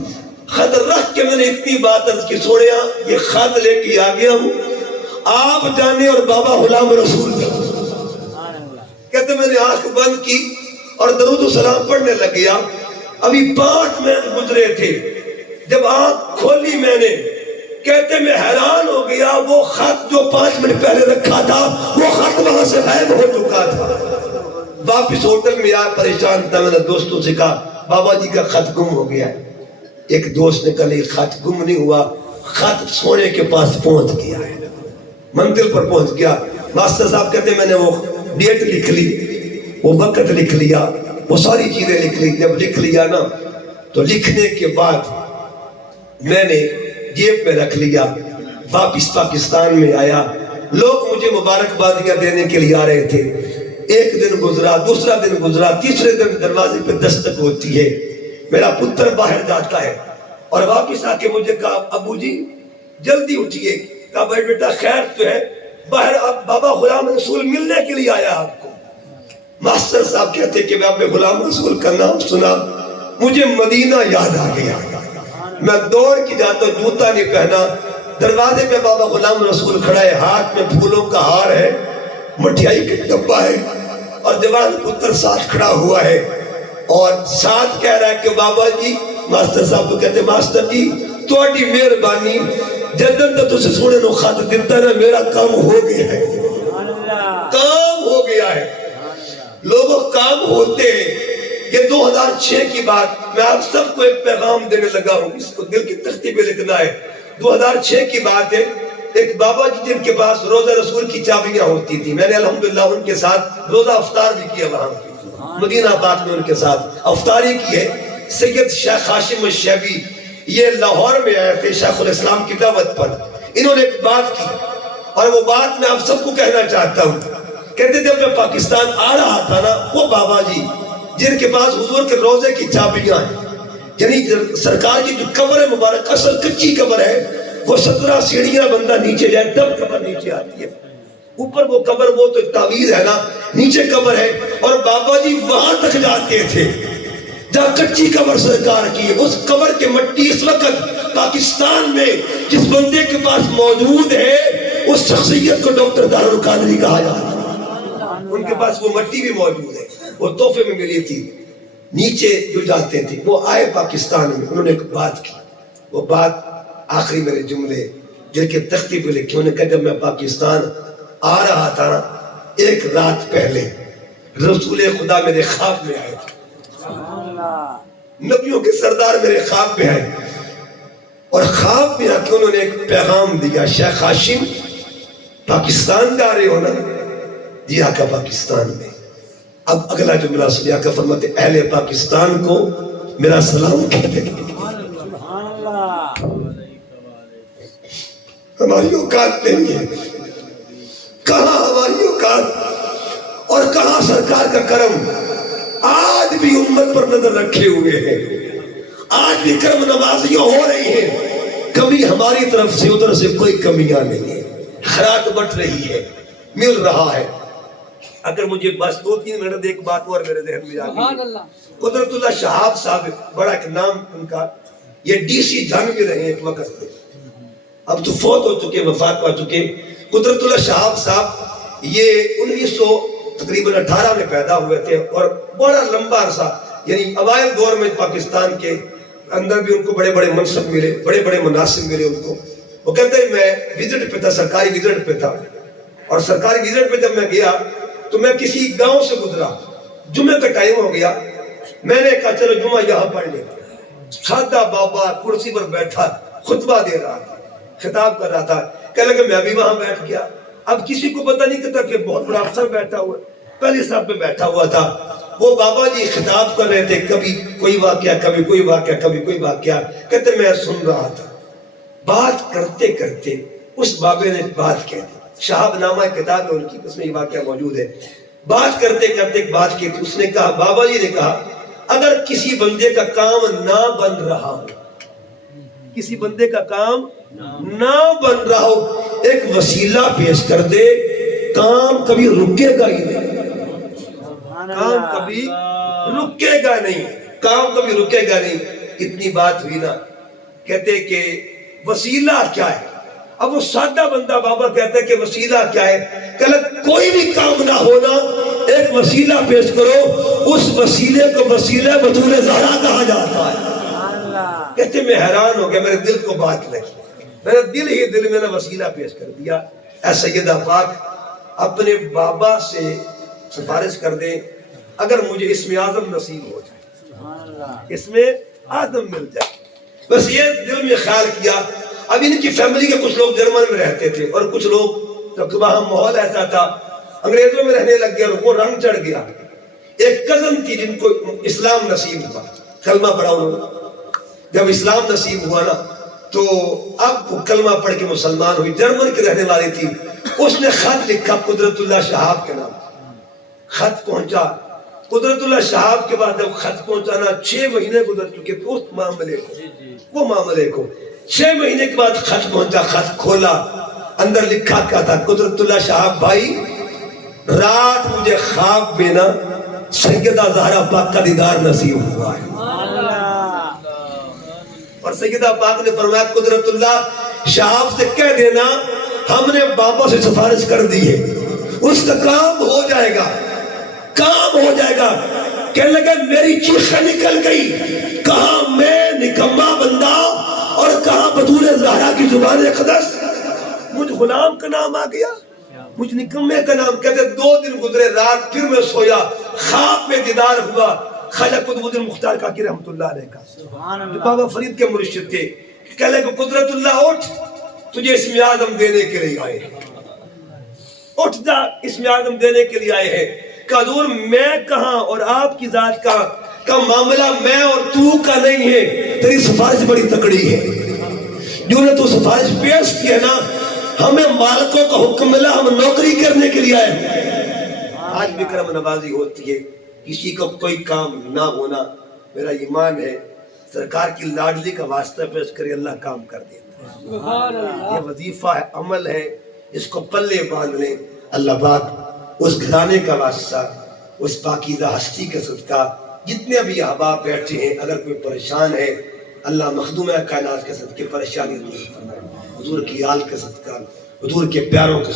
خط رکھ کے میں نے اتنی بات عرض کی، سوڑیا یہ خط لے کے آ گیا ہوں، آپ جانے اور بابا غلام رسول کہتے میں نے آنکھ بند کی اور درود و سلام پڑھنے لگ گیا، ابھی 5 منٹ گزرے تھے، جب آنکھ کھولی میں نے، کہتے میں حیران ہو گیا، وہ خط جو 5 منٹ پہلے رکھا تھا وہ خط وہاں سے غائب ہو چکا تھا۔ واپس ہوٹل میں آیا پریشان تھا، میں نے دوستوں سے کہا بابا جی کا خط گم ہو گیا ہے۔ ایک دوست نے کہا نہیں خط گم نہیں ہوا، خط سونے کے پاس پہنچ گیا ہے، منزل پر پہنچ گیا۔ ماسٹر صاحب کہتے ہیں میں نے وہ ڈیٹ لکھ لی، وہ وقت لکھ لیا، وہ ساری چیزیں لکھ لی۔ جب لکھ لیا نا تو لکھنے کے بعد میں نے جیب میں رکھ لیا، واپس پاکستان میں آیا، لوگ مجھے مبارکبادیاں دینے کے لیے آ رہے تھے۔ ایک دن گزرا، دوسرا دن گزرا، تیسرے دن دروازے پہ دستک ہوتی ہے، میرا پتر باہر جاتا ہے اور واپس آ کے مجھے کہا ابو جی جلدی اٹھیے، کہا بھائی بیٹا خیر تو ہے، باہر اب بابا غلام رسول ملنے کے لیے آیا آپ کو۔ ماسٹر صاحب کہتے کہ میں اپنے غلام رسول کا نام سنا، مجھے مدینہ یاد آ گیا، میں دوڑ کے جاتا ہوں، جوتا نہیں پہنا، دروازے پہ بابا غلام رسول کھڑا ہے، ہاتھ میں پھولوں کا ہار ہے، مٹھائی کا ڈبہ ہے اور جوان پتر ساتھ کھڑا ہوا ہے اور ساتھ کہہ رہا ہے کہ بابا جی، ماسٹر صاحب کو کہتے ماسٹر جی تھوڑی مہربانی، جدن تو تسے سونے نو خط دیتا نا میرا کام ہو گیا ہے، کام ہو گیا ہے۔ لوگوں کام ہوتے ہیں۔ یہ 2006 کی بات، میں آپ سب کو ایک پیغام دینے لگا ہوں، اس کو دل کی تختی پہ لکھنا ہے۔ 2006 کی بات ہے، ایک بابا جی جن کے پاس روزہ رسول کی چابیاں ہوتی تھی، میں نے الحمدللہ ان کے ساتھ روزہ افطار بھی کیا، وہاں مدینہ پاک میں ان کے ساتھ افطاری کی ہے۔ سید شیخ ہاشم الشیبی یہ لاہور میں آئے تھے شیخ الاسلام کی دعوت پر، انہوں نے ایک بات کی اور وہ بات میں آپ سب کو کہنا چاہتا ہوں۔ کہتے جب میں پاکستان آ رہا تھا نا، وہ بابا جی جن کے پاس حضور کے روزے کی چابیاں ہیں، یعنی سرکار کی جو قبر مبارک اصل کچی قبر ہے، وہ 17 سیڑھیاں بندہ نیچے جائے تب قبر نیچے آتی ہے، اوپر وہ قبر وہ تو ایک تعویذ ہے نا، نیچے قبر ہے، اور بابا جی وہاں تک جاتے تھے جہاں کچی قبر سرکار کی ہے۔ اس قبر کے مٹی اس وقت پاکستان میں جس بندے کے پاس موجود ہے، اس شخصیت کو ڈاکٹر دارالقادری کہا جاتا ہے۔ ان کے پاس وہ مٹی بھی موجود ہے، وہ تحفے میں ملی تھی۔ نیچے جو جاتے تھے وہ آئے پاکستان میں، انہوں نے ایک بات کی، وہ بات آخری میرے جملے جو کہ تختی پہ لکھے، انہوں نے کہا جب میں پاکستان آ رہا تھا نا، ایک رات پہلے رسول خدا میرے خواب میں آئے تھے، نبیوں کے سردار میرے خواب میں آئے، اور خواب میں آ کے انہوں نے ایک پیغام دیا، شیخ ہاشم پاکستان جا رہے ہو نا؟ جی آقا پاکستان میں۔ اب اگلا جملہ سنیے، آقا فرماتے اہل پاکستان کو میرا سلام کہہ دے۔ ہماری اوقات نہیں ہے، کہاں ہماری اوقات اور کہاں سرکار کا کرم۔ آج بھی امت پر نظر رکھے ہوئے ہیں، آج بھی کرم نوازیاں ہو رہی ہیں، کمی ہماری طرف سے ادھر سے کوئی کمیاں نہیں ہے، خیرات بٹ رہی ہے، مل رہا ہے۔ اگر مجھے بس 2-3 منٹ ایک بات اور میرے ذہن میں آ گئی، قدرت اللہ شہاب صاحب، بڑا ایک نام ان کا، یہ ڈی سی جان بھی رہے ہیں ایک وقت میں، اب تو فوت ہو چکے، وفات پا چکے۔ قدرت اللہ شہاب صاحب یہ 1918 میں پیدا ہوئے تھے، اور بڑا لمبا عرصہ یعنی اوائل دور میں پاکستان کے اندر بھی ان کو بڑے بڑے منصب ملے، بڑے بڑے مناصب ملے ان کو۔ وہ کہتے ہیں میں وزٹ پہ تھا، سرکاری وزٹ پہ تھا، اور سرکاری وزٹ پہ جب میں گیا تو میں کسی گاؤں سے گزرا، جمعہ کا ٹائم ہو گیا، میں نے کہا چلو جمعہ یہاں پڑھ لیتے۔ سادہ بابا کرسی پر بیٹھا خطبہ دے رہا تھا، خطاب کر رہا تھا، کہنے لگا میں بھی وہاں بیٹھ گیا۔ اب کسی کو پتہ نہیں کرتا کہ بہت بڑا افسر بیٹھا ہوا ہے، پہلے صاحب پہ بیٹھا ہوا تھا، وہ بابا جی خطاب کر رہے تھے، کبھی کوئی واقعہ، کبھی کوئی واقعہ، کبھی کوئی واقعہ، کہتے میں سن رہا تھا۔ بات کرتے کرتے اس بابے نے بات کہہ دی، شہاب نامہ کتاب ہے ان کی، اس میں یہ واقعہ موجود ہے۔ بات کرتے کرتے ایک بات کی تھی، اس نے کہا، بابا جی نے کہا اگر کسی بندے کا کام نہ بن رہا ہو، کسی بندے کا کام نہ بن رہا ہو، ایک وسیلہ پیش کر دے، کام کبھی رکے گا ہی نہیں، کام کبھی رکے گا نہیں، کام کبھی رکے گا نہیں۔ اتنی بات ہوئی نا، کہتے کہ وسیلہ کیا ہے؟ اب وہ سادہ بندہ بابا کہتا ہے کہ وسیلہ کیا ہے؟ کہ کوئی بھی کام نہ ہونا، ایک وسیلہ پیش کرو، اس وسیلے کو وسیلہ بطول زہرا کہا جاتا ہے۔ کہتے میں حیران ہو گیا، میرے دل کو بات لگی، میرے دل ہی دل میں نے وسیلہ پیش کر دیا۔ اے سیدہ پاک اپنے بابا سے سفارش کر دیں اگر مجھے اسم اعظم نصیب ہو جائے، اسم اعظم مل جائے۔ بس یہ دل میں خیال کیا۔ اب ان کی فیملی کے کچھ لوگ جرمن میں رہتے تھے، اور کچھ لوگ جب وہاں ماحول ایسا تھا انگریزوں میں رہنے لگ گئے، اور وہ رنگ چڑھ گیا۔ ایک کزن تھی جن کو اسلام نصیب ہوا، کلمہ پڑھا انہوں نے، جب اسلام نصیب ہوا نا تو اب وہ کلمہ پڑھ کے مسلمان ہوئی، جرمن کی رہنے والی تھی۔ اس نے خط لکھا قدرت اللہ شہاب کے نام، خط پہنچا قدرت اللہ شہاب کے بعد جب خط پہنچانا 6 مہینے گزر چکے تھے اس معاملے کو، وہ معاملے کو 6 مہینے کے بعد خط پہنچا، خط کھولا، اندر لکھا کیا تھا؟ قدرت اللہ شہاب بھائی رات مجھے خواب میں نا سیدہ زہرا پاک کا دیدار نصیب ہوا ہے، اور سیدہ پاک نے فرمایا قدرت اللہ شہاب سے کہہ دینا ہم نے بابا سے سفارش کر دی ہے، اس کا کام ہو جائے گا، کام ہو جائے گا۔ کہنے لگا میری چیخیں نکل گئی، کہاں میں نکما بندہ اور کہاں بطول زہرا کی زبان اقدس، مجھ غلام کا نام آ گیا، مجھ نکمے کا نام۔ کہتے 2 دن گزرے، رات پھر میں سویا، خواب میں دیدار ہوا خواجہ قطب الدین مختار کاکی رحمت اللہ علیہ کا، جو بابا فرید کے مرشد تھے۔ کہنے لگے قدرت اللہ اٹھ، تجھے اسم اعظم دینے کے لیے آئے ہیں، اٹھ جا، اسم اعظم دینے کے لیے آئے ہیں۔ کہ حضور میں کہاں اور آپ کی ذات کہاں؟ کا معاملہ میں اور تو کا نہیں ہے، تیری سفارش بڑی تکڑی ہے۔ جو نے تو سفارش پیش کی ہے نا، ہمیں مالکوں کا حکم ملا، ہم نوکری کرنے کے لیے آئے ہیں۔ آج بھی کرم نوازی ہوتی ہے، کسی کو کوئی کام نہ ہونا، میرا ایمان ہے سرکار کی لاڈلی کا واسطہ پیش کرے اللہ کام کر دیتا ہے۔ یہ وظیفہ ہے، عمل ہے، اس کو پلے باندھ لیں۔ اللہ پاک اس گھرانے کا واسطہ، اس پاکیزہ ہستی کے صدقہ، جتنے بھی احباب بیٹھے ہیں اگر کوئی پریشان ہے، اللہ مخدوم کائنات کے صدقے پریشانی دور فرمائے، حضور کی آل کے صدقہ، حضور کے پیاروں کے